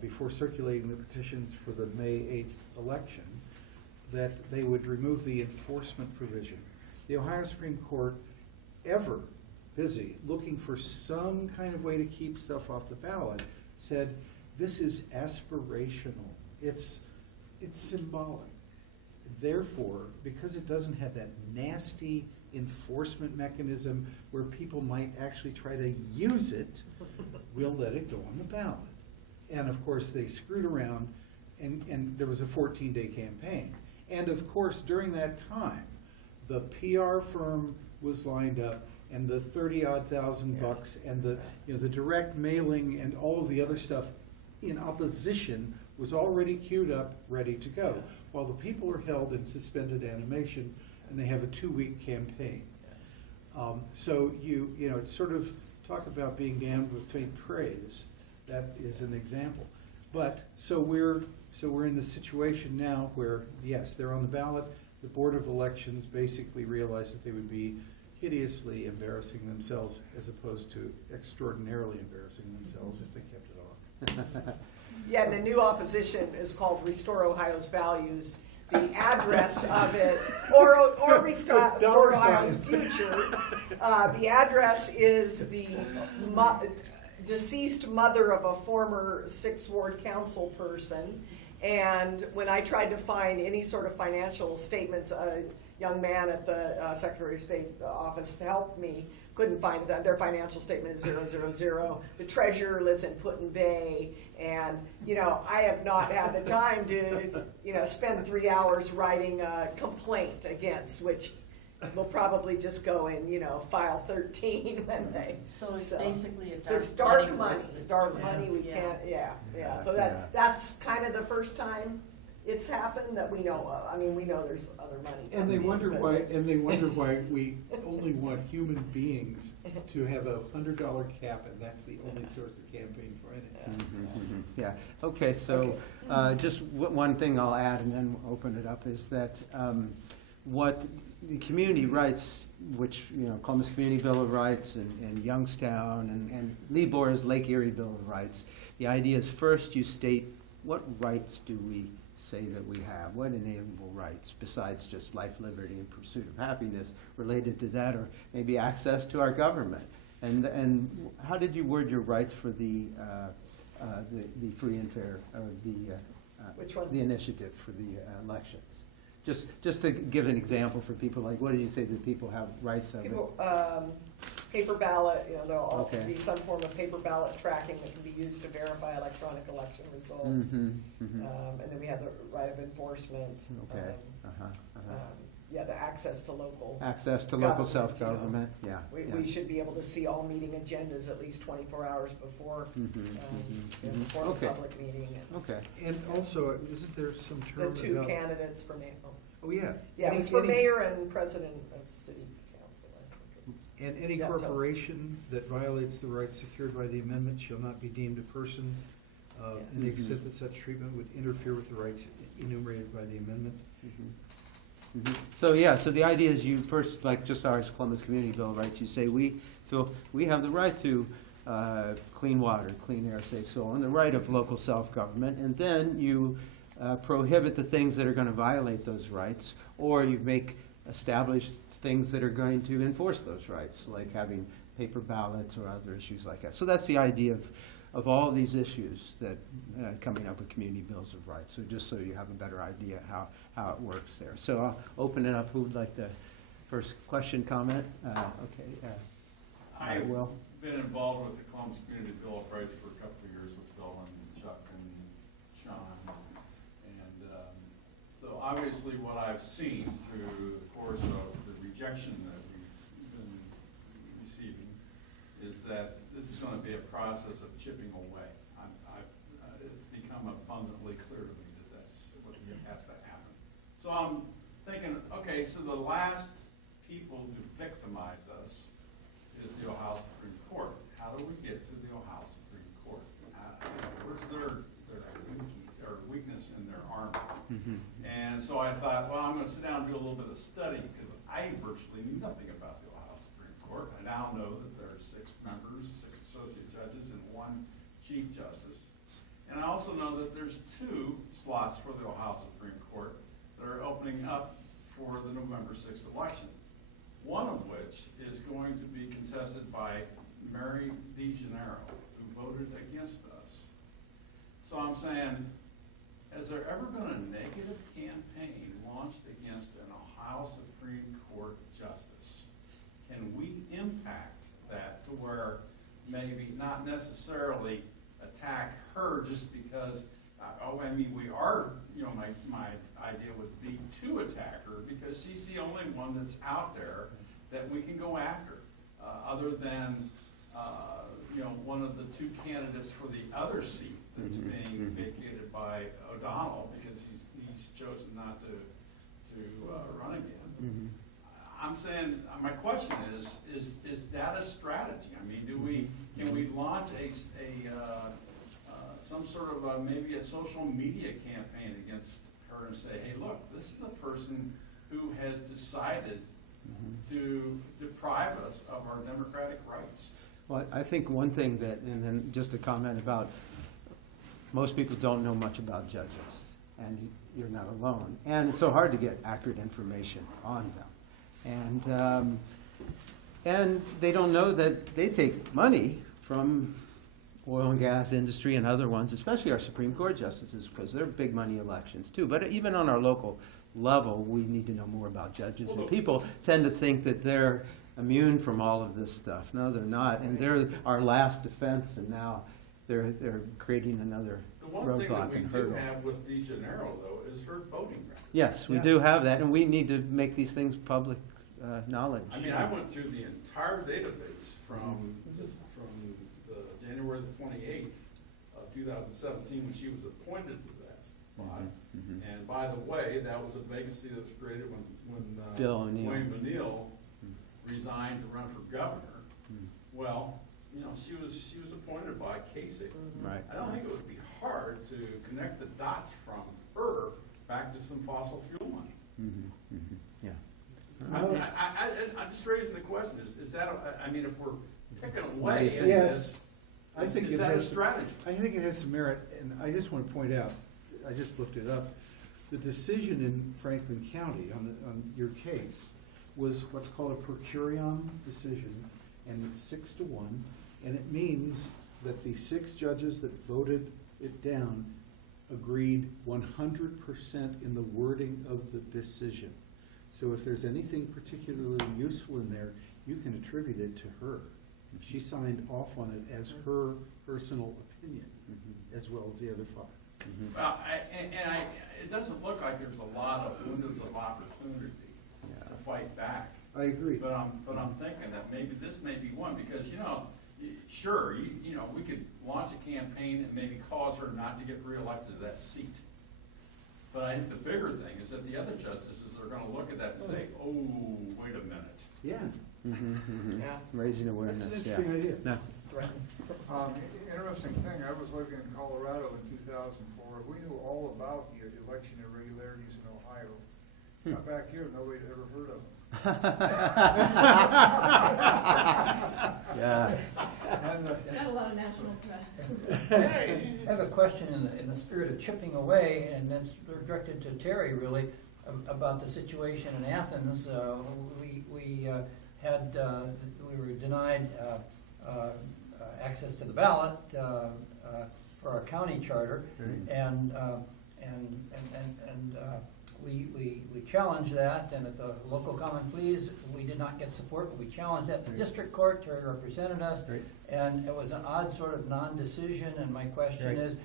before circulating the petitions for the May 8th election, that they would remove the enforcement provision. The Ohio Supreme Court, ever busy looking for some kind of way to keep stuff off the ballot, said this is aspirational. It's symbolic. Therefore, because it doesn't have that nasty enforcement mechanism where people might actually try to use it, we'll let it go on the ballot. And of course, they screwed around, and there was a 14-day campaign. And of course, during that time, the PR firm was lined up, and the 30-odd thousand bucks, and the direct mailing, and all of the other stuff in opposition was already queued up, ready to go, while the people are held in suspended animation, and they have a 2-week campaign. So it's sort of talk about being damned with faint praise, that is an example. But, so we're in the situation now where, yes, they're on the ballot. The Board of Elections basically realized that they would be hideously embarrassing themselves as opposed to extraordinarily embarrassing themselves if they kept it on. Yeah, and the new opposition is called Restore Ohio's Values. The address of it, or Restore Ohio's Future. The address is the deceased mother of a former 6th Ward council person. And when I tried to find any sort of financial statements, a young man at the Secretary of State office helped me. Couldn't find it. Their financial statement is 000. The treasurer lives in Put-in Bay, and I have not had the time to spend 3 hours writing a complaint against, which will probably just go in file 13 when they. So it's basically a So it's dark money. Dark money. We can't. Yeah. So that's kind of the first time it's happened that we know of. I mean, we know there's other money. And they coming in, wonder but- why. And they wonder why we only want human beings to have a $100 cap, and that's the only source of campaign finance. Yeah, okay, so just one thing I'll add and then we'll open it up is that what the community rights, which, Columbus Community Bill of Rights and Youngstown and Leebor's Lake Erie Bill of Rights, the idea is first you state what rights do we say that we have, what inalienable rights besides just life, liberty, and pursuit of happiness related to that, or maybe access to our government. And how did you word your rights for the free and fair, or Which one? the initiative for the elections? Just to give an example for people, like what do you say that people have rights of? People, paper ballot, there'll all Okay. be some form of paper ballot tracking that can be used to verify electronic election results. Mhm. And then we have the right of enforcement. Okay. Yeah, the access to local. Access to local Government, self-government, yeah. We should be able to see all meeting agendas at least 24 hours before, before the Okay. public meeting. And Okay. And also, isn't there some the term two about? candidates for mayor. Oh, yeah. Yeah, it was for mayor and president of city council. I think. And any Yeah, totally. corporation that violates the rights secured by the amendment shall not be deemed a person in the extent that such treatment would interfere with the rights enumerated by the amendment. So, so the idea is you first, like just our Columbus Community Bill of Rights, you say we feel we have the right to clean water, clean air, safe soil, and the right of local self-government, and then you prohibit the things that are going to violate those rights, or you establish things that are going to enforce those rights, like having paper ballots or other issues like that. So that's the idea of all of these issues that coming up with community bills of rights. So just so you have a better idea how it works there. So I'll open it up. Who would like the first question, comment? Okay. I've Will. been involved with the Columbus Community Bill of Rights for a couple of years with Bill and Chuck and Sean. And so obviously what I've seen through the course of the rejection that we've been receiving is that this is going to be a process of chipping away. It's become abundantly clear to me that that's what has to happen. So I'm thinking, okay, so the last people to victimize us is the Ohio Supreme Court. How do we get to the Ohio Supreme Court? Where's their weakness in their armor? And so I thought, well, I'm going to sit down and do a little bit of study because I virtually knew nothing about the Ohio Supreme Court. I now know that there are 6 members, 6 associate judges, and 1 chief justice. And I also know that there's 2 slots for the Ohio Supreme Court that are opening up for the November 6th election. One of which is going to be contested by Mary DeGennaro, who voted against us. So I'm saying, has there ever been a negative campaign launched against an Ohio Supreme Court justice? Can we impact that to where maybe not necessarily attack her just because, we are, my idea would be to attack her because she's the only one that's out there that we can go after, other than, one of the 2 candidates for the other seat that's being vacated by O'Donnell because he's chosen not to run again. I'm saying, my question is that a strategy? I mean, do we launch some sort of maybe a social media campaign against her and say, hey, look, this is the person who has decided to deprive us of our democratic rights. Well, I think one thing that, and then just a comment about, most people don't know much about judges, and you're not alone. And it's so hard to get accurate information on them. And they don't know that they take money from oil and gas industry and other ones, especially our Supreme Court justices, because they're big money elections too. But even on our local level, we need to know more about judges. And people tend to think that they're immune from all of this stuff. No, they're not. And they're our last defense, and now they're creating another The one thing that roadblock we and do hurdle. have with DeGenero, though, is her voting record. Yes, we Yeah. do have that, and we need to make these things public knowledge. I mean, I went through the entire database from the January the 28th of 2017, when she was appointed to that spot. And by the way, that was a vacancy that was created when Bill O'Neill. William O'Neill resigned to run for governor. Well, you know, she was appointed by Kasich. Right. I don't think it would be hard to connect the dots from her back to some fossil fuel money. Yeah. I'm just raising the question, is that, I mean, if we're picking away at Yes. this, I think is it that a has, strategy? I think it has some merit, and I just want to point out, I just looked it up, the decision in Franklin County on your case was what's called a per curiam decision, and it's 6-1, and it means that the 6 judges that voted it down agreed 100% in the wording of the decision. So if there's anything particularly useful in there, you can attribute it to her. She signed off on it as her personal opinion, as well as the other 5. Well, it doesn't look like there's a lot of windows of opportunity to fight back. I agree. But I'm thinking that maybe this may be one, because, you know, sure, you know, we could launch a campaign and maybe cause her not to get reelected to that seat. But I think the bigger thing is that the other justices are gonna look at that and say, oh, wait a minute. Yeah, Yeah. Raising that's awareness, an yeah. interesting idea. No. Interesting thing, I was living in Colorado in 2004. We knew all about the election irregularities in Ohio. Got back here, nobody had ever heard of them. Yeah. Got a lot of national press. I have a question in the spirit of chipping away, and that's directed to Terry, really, about the situation in Athens. We were denied access to the ballot for our county charter, and we challenged that, and at the local common pleas, we did not get support, but we challenged that in the district court. Terry represented us, and it was an odd sort of non-decision, and my question is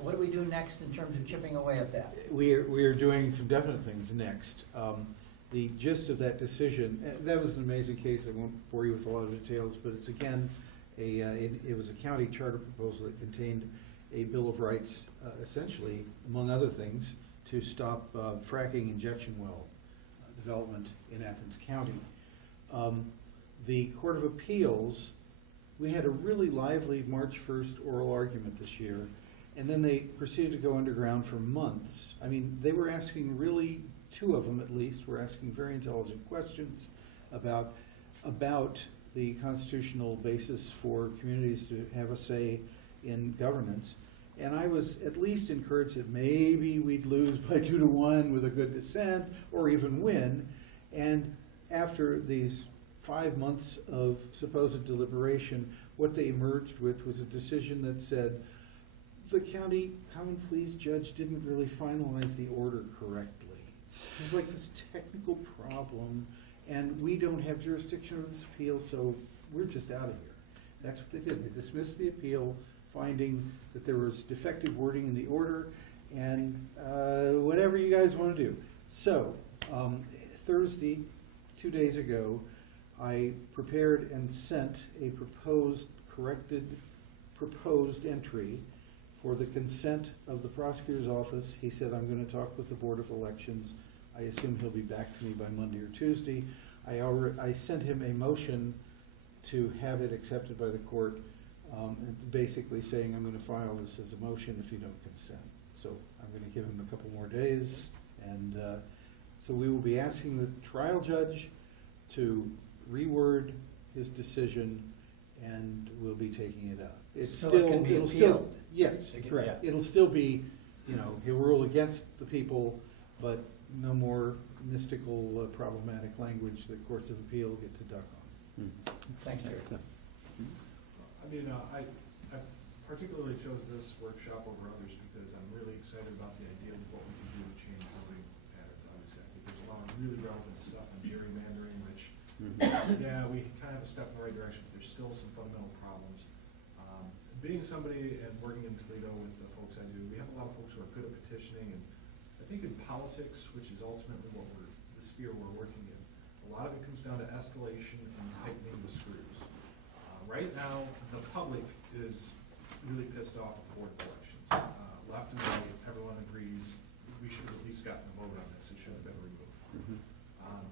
what do we do next in terms of chipping away at that? We are doing some definite things next. The gist of that decision, that was an amazing case. I won't bore you with a lot of details, but it's again, it was a county charter proposal that contained a Bill of Rights, essentially, among other things, to stop fracking injection well development in Athens County. The Court of Appeals, we had a really lively March 1st oral argument this year, and then they proceeded to go underground for months. I mean, they were asking really, 2 of them at least, were asking very intelligent questions about the constitutional basis for communities to have a say in governance. And I was at least encouraged that maybe we'd lose by 2-1 with a good dissent, or even win. And after these 5 months of supposed deliberation, what they emerged with was a decision that said the county common pleas judge didn't really finalize the order correctly. There's like this technical problem, and we don't have jurisdiction over this appeal, so we're just out of here. That's what they did. They dismissed the appeal, finding that there was defective wording in the order, and whatever you guys want to do. So, Thursday, 2 days ago, I prepared and sent a proposed entry for the consent of the prosecutor's office. He said, I'm going to talk with the Board of Elections. I assume he'll be back to me by Monday or Tuesday. I sent him a motion to have it accepted by the court and basically saying, I'm gonna file this as a motion if you don't consent. So I'm gonna give him a couple more days, and so we will be asking the trial judge to reword his decision, and we'll be taking it up. It's So it can be it'll still- appealed. Yes, It can- correct. yeah. It'll still be, he'll rule against the people, but no more mystical, problematic language that courts of appeal get to duck on. Thanks, Jerry. I mean, I particularly chose this workshop over others because I'm really excited about the ideas of what we can do to change voting patterns. Obviously, I think there's a lot of really relevant stuff on gerrymandering, which, yeah, we kind of have a step in the right direction, but there's still some fundamental problems. Being somebody and working in Toledo with the folks I do, we have a lot of folks who are good at petitioning, and I think in politics, which is ultimately the sphere we're working in, a lot of it comes down to escalation and tightening the screws. Right now, the public is really pissed off at the Board of Elections. Left and right, everyone agrees we should have at least gotten a vote on this. It should have been removed.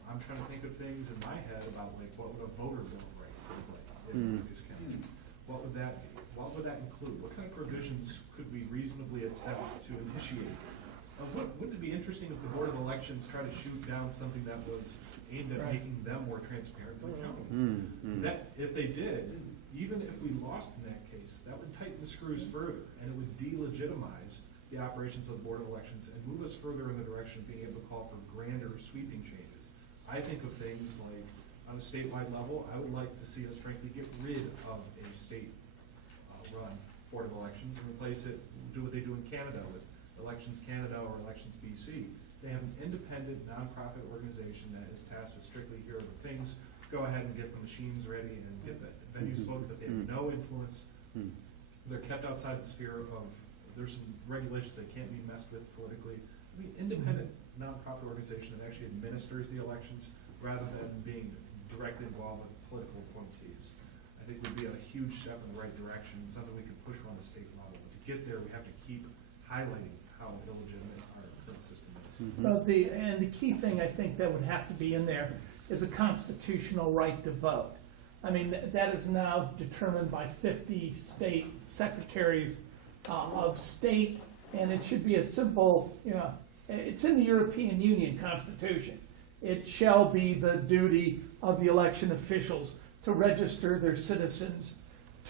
I'm trying to think of things in my head about like what would a voter bill of rights look like in Lucas County? What would that be? What would that include? What kind of provisions could we reasonably attempt to initiate? Wouldn't it be interesting if the Board of Elections tried to shoot down something that was aimed at making them more transparent and accountable? That, if they did, even if we lost in that case, that would tighten the screws further, and it would delegitimize the operations of the Board of Elections and move us further in the direction of being able to call for grander sweeping changes. I think of things like, on a statewide level, I would like to see us frankly get rid of a state-run Board of Elections and replace it, do what they do in Canada with Elections Canada or Elections BC. They have an independent nonprofit organization that is tasked with strictly here are the things, go ahead and get the machines ready and get the venues voted, but they have no influence. They're kept outside the sphere of, there's some regulations that can't be messed with politically. I mean, independent nonprofit organization that actually administers the elections rather than being directly involved with political appointees, I think would be a huge step in the right direction, something we could push on the state level. But to get there, we have to keep highlighting how illegitimate our current system is. But the key thing I think that would have to be in there is a constitutional right to vote. I mean, that is now determined by 50 state secretaries of state, and it should be a simple, it's in the European Union Constitution. It shall be the duty of the election officials to register their citizens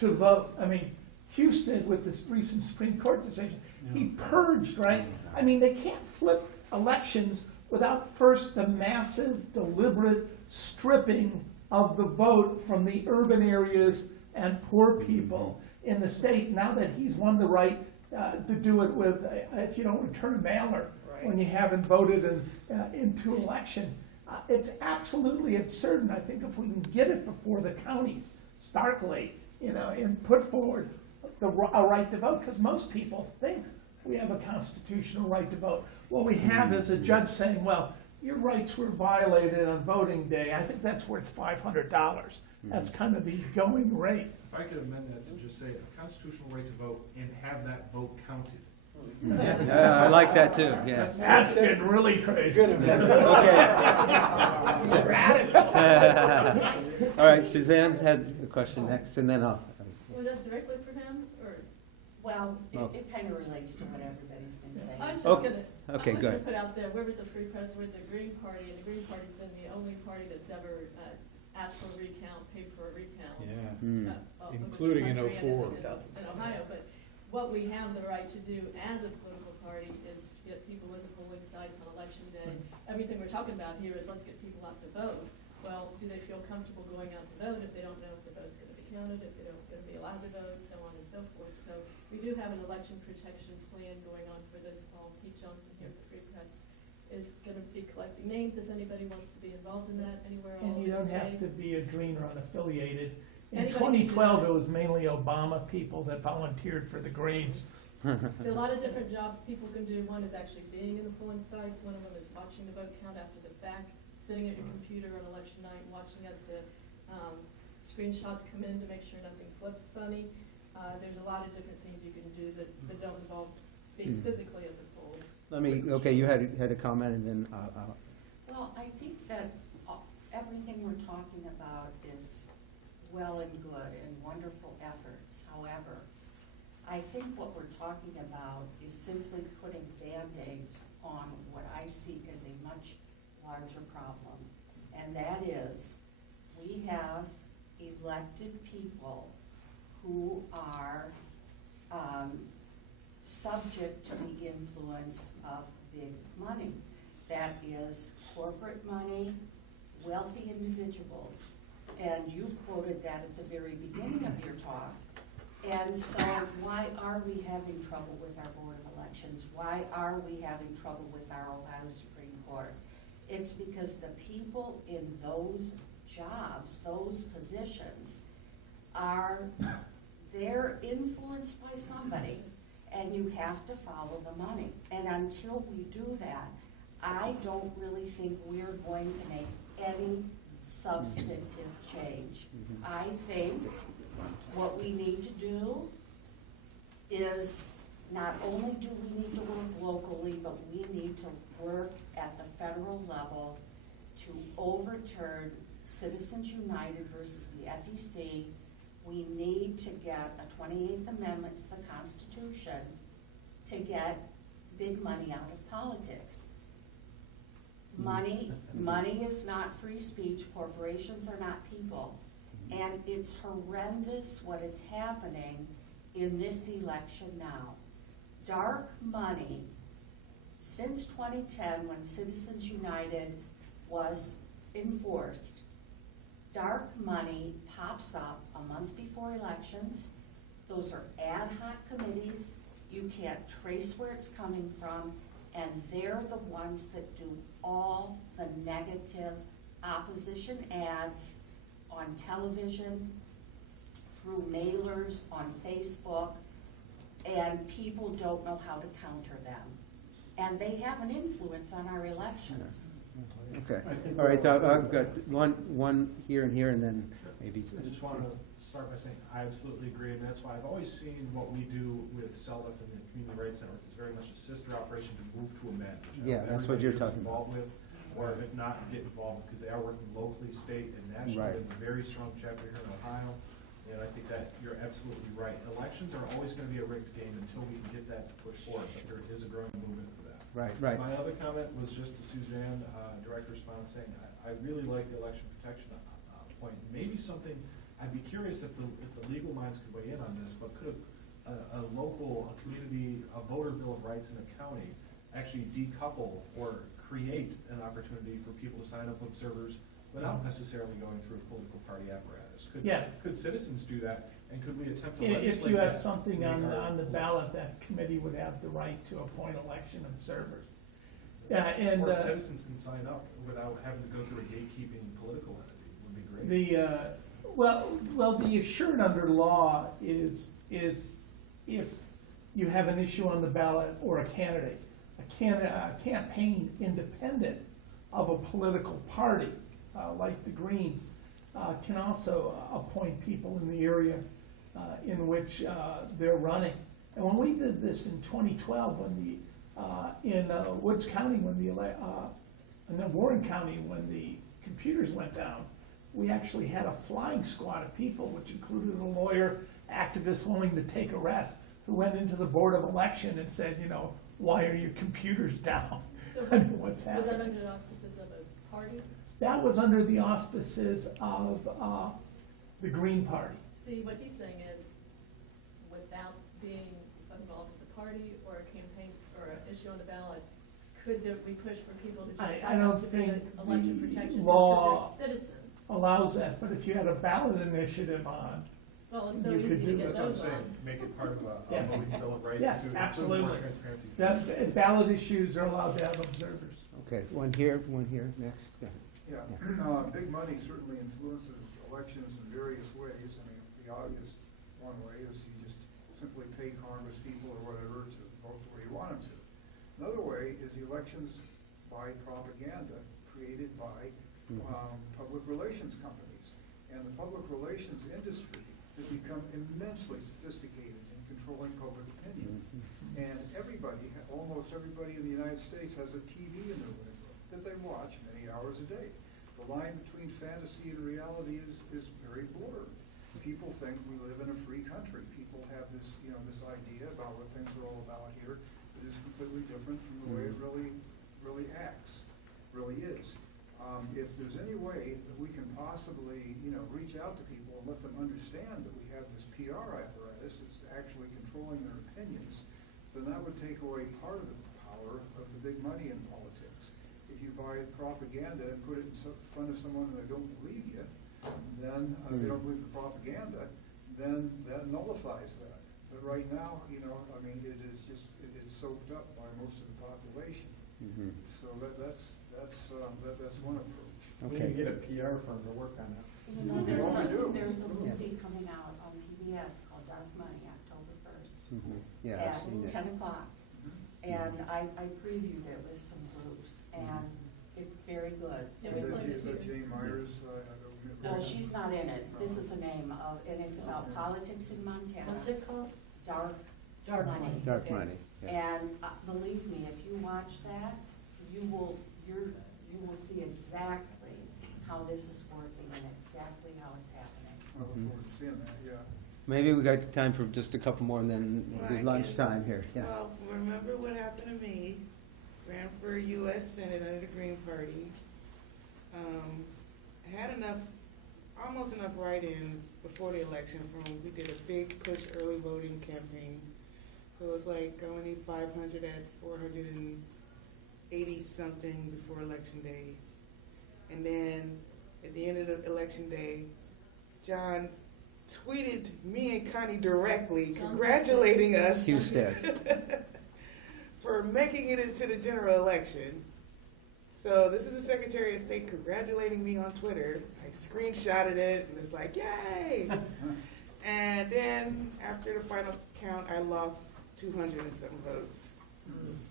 to vote. I mean, Houston, with this recent Supreme Court decision, he purged, right? I mean, they can't flip elections without first the massive, deliberate stripping of the vote from the urban areas and poor people in the state. Now that he's won the right to do it with, if you don't return a mailer when you haven't voted into election, it's absolutely absurd. And I think if we can get it before the counties starkly, and put forward a right to vote, because most people think we have a constitutional right to vote. What we have is a judge saying, well, your rights were violated on voting day. I think that's worth $500. That's kind of the going rate. If I could amend that to just say a constitutional right to vote and have that vote counted. I like that too, yeah. That's getting really crazy. Okay. Radical. All right, Suzanne's had a question next, and then I'll. Was that directly for him, or? Well, Oh. it kind of relates to what everybody's been saying. I was just Okay. gonna, Okay, I was good. gonna put out there, where was the Free Press, where the Green Party, and the Green Party's been the only party that's ever asked for a recount, paid for a recount. Yeah. All over the Including in country and 04. In Ohio, but what we have the right to do as a political party is get people with the polling sites on election day. Everything we're talking about here is let's get people out to vote. Well, do they feel comfortable going out to vote if they don't know if the vote's gonna be counted, if they don't gonna be allowed to vote, so on and so forth. So we do have an election protection plan going on for this fall. Pete Johnson here at the Free Press is gonna be collecting names if anybody wants to be involved in that anywhere all And over you the don't have state. to be a green or unaffiliated. In Anybody can do 2012, it. it was mainly Obama people that volunteered for the Greens. There are a lot of different jobs people can do. One is actually being in the polling sites. One of them is watching the vote count after the fact, sitting at your computer on election night, watching as the screenshots come in to make sure nothing flips funny. There's a lot of different things you can do that don't involve being physically at the polls. Let me, okay, you had a comment, and then Well, I think that everything we're talking about is well and good and wonderful efforts. However, I think what we're talking about is simply putting Band-Aids on what I see as a much larger problem. And that is, we have elected people who are subject to the influence of big money. That is corporate money, wealthy individuals. And you quoted that at the very beginning of your talk. And so why are we having trouble with our Board of Elections? Why are we having trouble with our Ohio Supreme Court? It's because the people in those jobs, those positions, they're influenced by somebody, and you have to follow the money. And until we do that, I don't really think we're going to make any substantive change. I think what we need to do is not only do we need to work locally, but we need to work at the federal level to overturn Citizens United versus the FEC. We need to get a 28th Amendment to the Constitution to get big money out of politics. Money is not free speech. Corporations are not people. And it's horrendous what is happening in this election now. Dark money, since 2010 when Citizens United was enforced, dark money pops up a month before elections. Those are ad hoc committees. You can't trace where it's coming from, and they're the ones that do all the negative opposition ads on television, through mailers, on Facebook, and people don't know how to counter them. And they have an influence on our elections. Okay, all right, I've got one here and here, and then maybe. I just want to start by saying I absolutely agree, and that's why I've always seen what we do with CELDF and the Community Rights Network is very much a sister operation to move to amend. Yeah, that's what you're talking about. Or if not, get involved, because they are working locally, state, and nationally. Right. There's a very strong chapter here in Ohio, and I think that you're absolutely right. Elections are always going to be a rigged game until we can get that to push forward, but there is a growing movement for that. Right. My other comment was just to Suzanne, direct response, saying I really like the election protection point. Maybe something, I'd be curious if the legal minds could weigh in on this, but could a community, a voter bill of rights in a county actually decouple or create an opportunity for people to sign up observers without necessarily going through a political party apparatus? Could citizens do that, and could we attempt to legislate If you have that something to make on our the ballot, that committee would have the right to appoint election observers. Yeah, and or citizens can sign up without having to go through a gatekeeping political entity, would be great. the assured under law is if you have an issue on the ballot or a candidate, a campaign independent of a political party, like the Greens, can also appoint people in the area in which they're running. And when we did this in 2012, when in Woods County, and then Warren County, when the computers went down, we actually had a flying squad of people, which included a lawyer, activists willing to take arrests, who went into the Board of Election and said, why are your computers down? So What's was that happening? under the auspices of a party? That was under the auspices of the Green Party. See, what he's saying is, without being involved with a party or a campaign or an issue on the ballot, could we push for people to just I sign don't up to be think an election the protection law because they're citizens? Allows that, but if you had a ballot initiative on, Well, it's so you easy could to do get That's what I'm those saying, on. make it part of a Yeah. voting bill of rights. Yes, to include more absolutely. transparency. that ballot issues are allowed to have observers. Okay, one here, next. Yeah. Yeah, big money certainly influences elections in various ways. I mean, the obvious one way is you just simply pay Congress people or whatever to vote the way you want them to. Another way is the elections by propaganda created by public relations companies. And the public relations industry has become immensely sophisticated in controlling public opinion. And almost everybody in the United States has a TV in their living room that they watch many hours a day. The line between fantasy and reality is very blurred. People think we live in a free country. People have this, you know, this idea about what things are all about here that is completely different from the way it really acts, really is. If there's any way that we can possibly, you know, reach out to people and let them understand that we have this PR apparatus that's actually controlling their opinions, then that would take away part of the power of the big money in politics. If you buy propaganda and put it in front of someone and they don't believe you, then they don't believe the propaganda, then that nullifies that. But right now, you know, I mean, it is just, it's soaked up by most of the population. So that's one approach. We need to get a PR firm to work on that. You know, there's a movie coming out on PBS called Dark Money, October 1st. Yeah, I've seen At it. 10 o'clock. And I previewed it with some groups, and it's very good. Yeah, Is that Jane Myers? No, she's not in it. This is the name of, and it's about politics in Montana. What's it called? Dark Money. Dark money, yeah. And believe me, if you watch that, you will see exactly how this is working and exactly how it's happening. I look forward to seeing that, yeah. Maybe we got time for just a couple more and then it'll be lunchtime here, yeah. Well, remember what happened to me? Ran for U.S. Senate under the Green Party. Had almost enough write-ins before the election we did a big push early voting campaign. So it was like, I only need 500 at 480 something before election day. And then at the end of the election day, John tweeted me and Connie directly congratulating us Husted. for making it into the general election. So this is the Secretary of State congratulating me on Twitter. I screenshotted it and it's like, yay! And then after the final count, I lost 200 and some votes.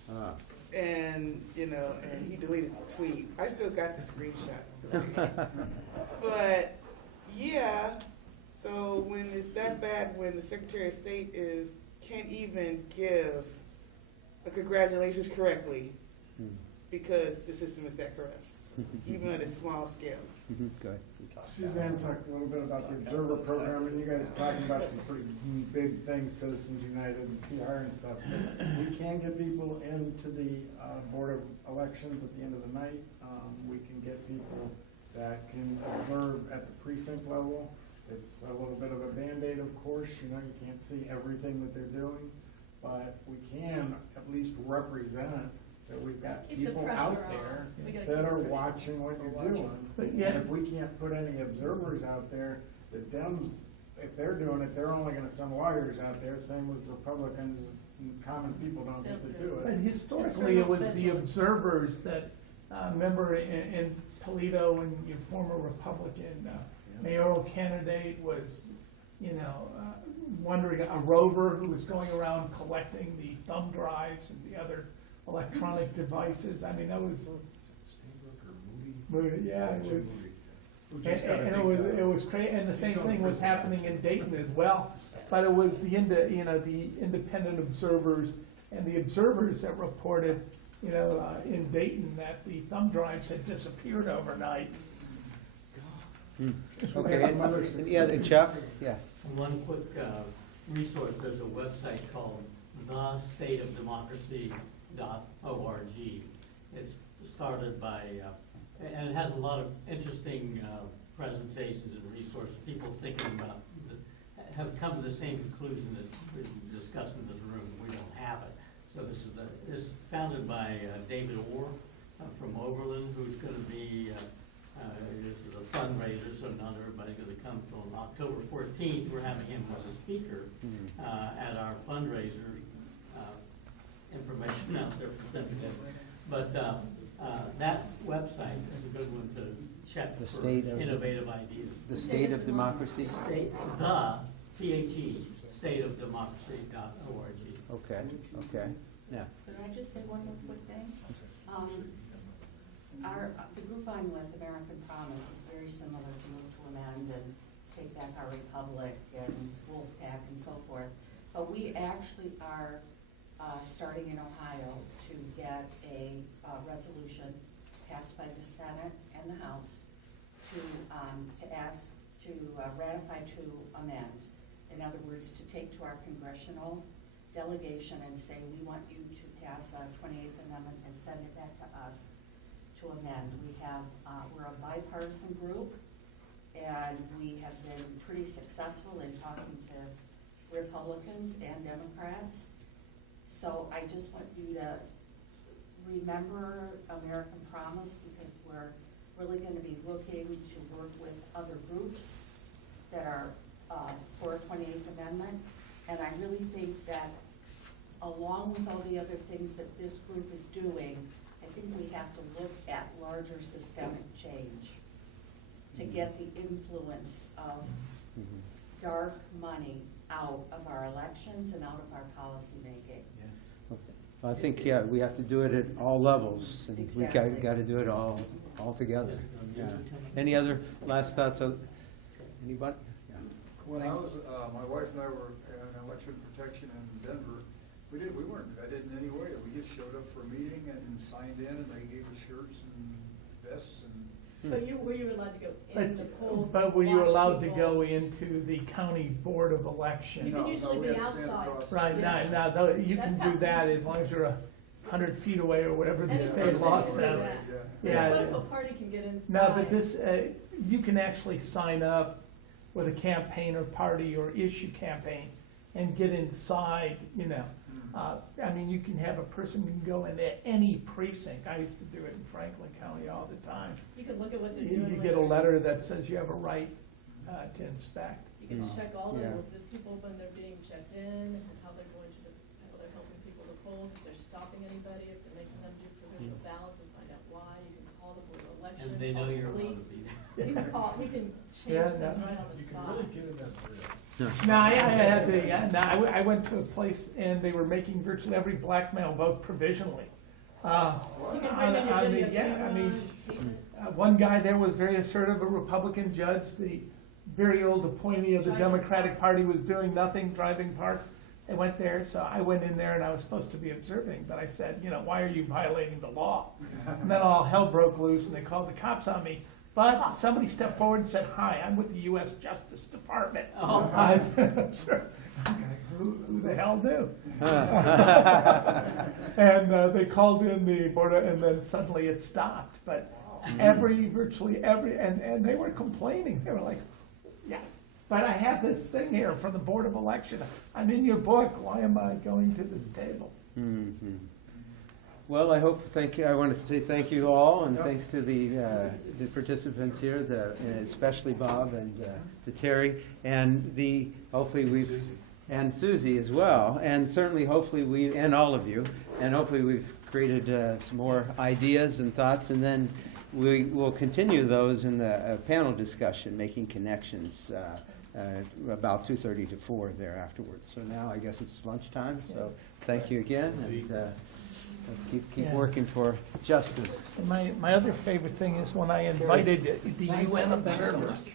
Ah. And, you know, and he deleted the tweet. I still got the screenshot. But, yeah, so when it's that bad, when the Secretary of State can't even give a congratulations correctly because the system is that corrupt, even at a small scale. Go ahead. Suzanne talked a little bit about the observer program, and you guys are talking about some pretty big things, Citizens United and PR and stuff. We can get people into the Board of Elections at the end of the night. We can get people that can observe at the precinct level. It's a little bit of a Band-Aid, of course. You know, you can't see everything that they're doing, but we can at least represent that we've got Keep the people pressure out on. there We gotta that keep are pressure. watching what you're doing. But yeah. And if we can't put any observers out there, the Dems, if they're doing it, they're only gonna send lawyers out there, same with Republicans, common people don't get to do But it. historically, it was the observers that, remember in Toledo, when your former Republican mayoral candidate was, you know, wondering, a rover who was going around collecting the thumb drives and the other electronic devices. I mean, that was, yeah, it was. And it was crazy, and the same thing was happening in Dayton as well. But it was the independent observers and the observers that reported, in Dayton that the thumb drives had disappeared overnight. Okay, yeah, Chuck? Yeah. One quick resource, there's a website called thestateofdemocracy.org. It's started by, and it has a lot of interesting presentations and resources. People thinking about, have come to the same conclusion that we discussed in this room. We don't have it. So this is founded by David Orr from Oberlin, who's going to be, this is a fundraiser, so not everybody's going to come till October 14th. We're having him as a speaker at our fundraiser. Information out there for Central. But that website is a good one to check The for state of innovative ideas. The state of democracy? Stateofdemocracy.org. Okay, yeah. Could I just say one more quick thing? The group I'm with, American Promise, is very similar to Move to Amend and Take Back Our Republic and Wolfpack and so forth. But we actually are starting in Ohio to get a resolution passed by the Senate and the House to ask to ratify to amend. In other words, to take to our congressional delegation and say, we want you to pass a 28th Amendment and send it back to us to amend. We're a bipartisan group, and we have been pretty successful in talking to Republicans and Democrats. So I just want you to remember American Promise, because we're really going to be looking to work with other groups that are for a 28th Amendment. And I really think that along with all the other things that this group is doing, I think we have to look at larger systemic change to get the influence of dark money out of our elections and out of our policy making. I think, yeah, we have to do it at all levels. And Exactly. We got to do it all together. Yeah. Any other last thoughts? Anybody? Yeah. When I was, my wife and I were in election protection in Denver, we weren't vetted in any way. We just showed up for a meeting and signed in, and they gave us shirts and vests and. So were you allowed to go in the polls? But were you watch allowed to people? go into the county board of election? You can usually we be had to stand outside. across the Right, street. now, you can That's do how- that as long as you're 100 feet away or whatever the And state it's law easy to do says. that. Yeah. The political party can get inside. No, but this, you can actually sign up with a campaign or party or issue campaign and get inside, you know. I mean, you can have a person who can go into any precinct. I used to do it in Franklin County all the time. You can look at what they're You doing. you when get a they're- letter that says you have a right to inspect. You can check all Yeah. the people when they're being checked in, and how they're going to, how they're helping people to polls, if they're stopping anybody, if they're making them do provisional ballots and find out why. You can call the board of election. And they know call the you're allowed to police. be there. You can call, you can Yeah, change them no. right on the You can spot. really get in that area. No, I had I went to a place and they were making virtually every black male vote provisionally. You can bring in your video Yeah, I mean, camera, tape it. one guy there was very assertive, a Republican judge, the very old appointee of the Democratic Party was doing nothing, driving park. I went there, so I went in there and I was supposed to be observing, but I said, you know, why are you violating the law? And then all hell broke loose and they called the cops on me. But somebody stepped forward and said, hi, I'm with the U.S. Justice Department. Oh. I've been observed. Who the hell knew? And they called in the board, and then suddenly it stopped. But virtually every, and they were complaining. They were like, yeah, but I have this thing here from the Board of Election. I'm in your book. Why am I going to this table? Mhm. Well, I want to say thank you all, and thanks to the participants here, especially Bob and to Terry, and hopefully and Susie as well, and certainly hopefully and all of you, and hopefully we've created some more ideas and thoughts, and then we will continue those in the panel discussion, making connections about 2:30 to 4 there afterwards. So now I guess it's lunchtime, so thank you again, and let's keep working for justice. And my other favorite thing is when I invited the UN observers.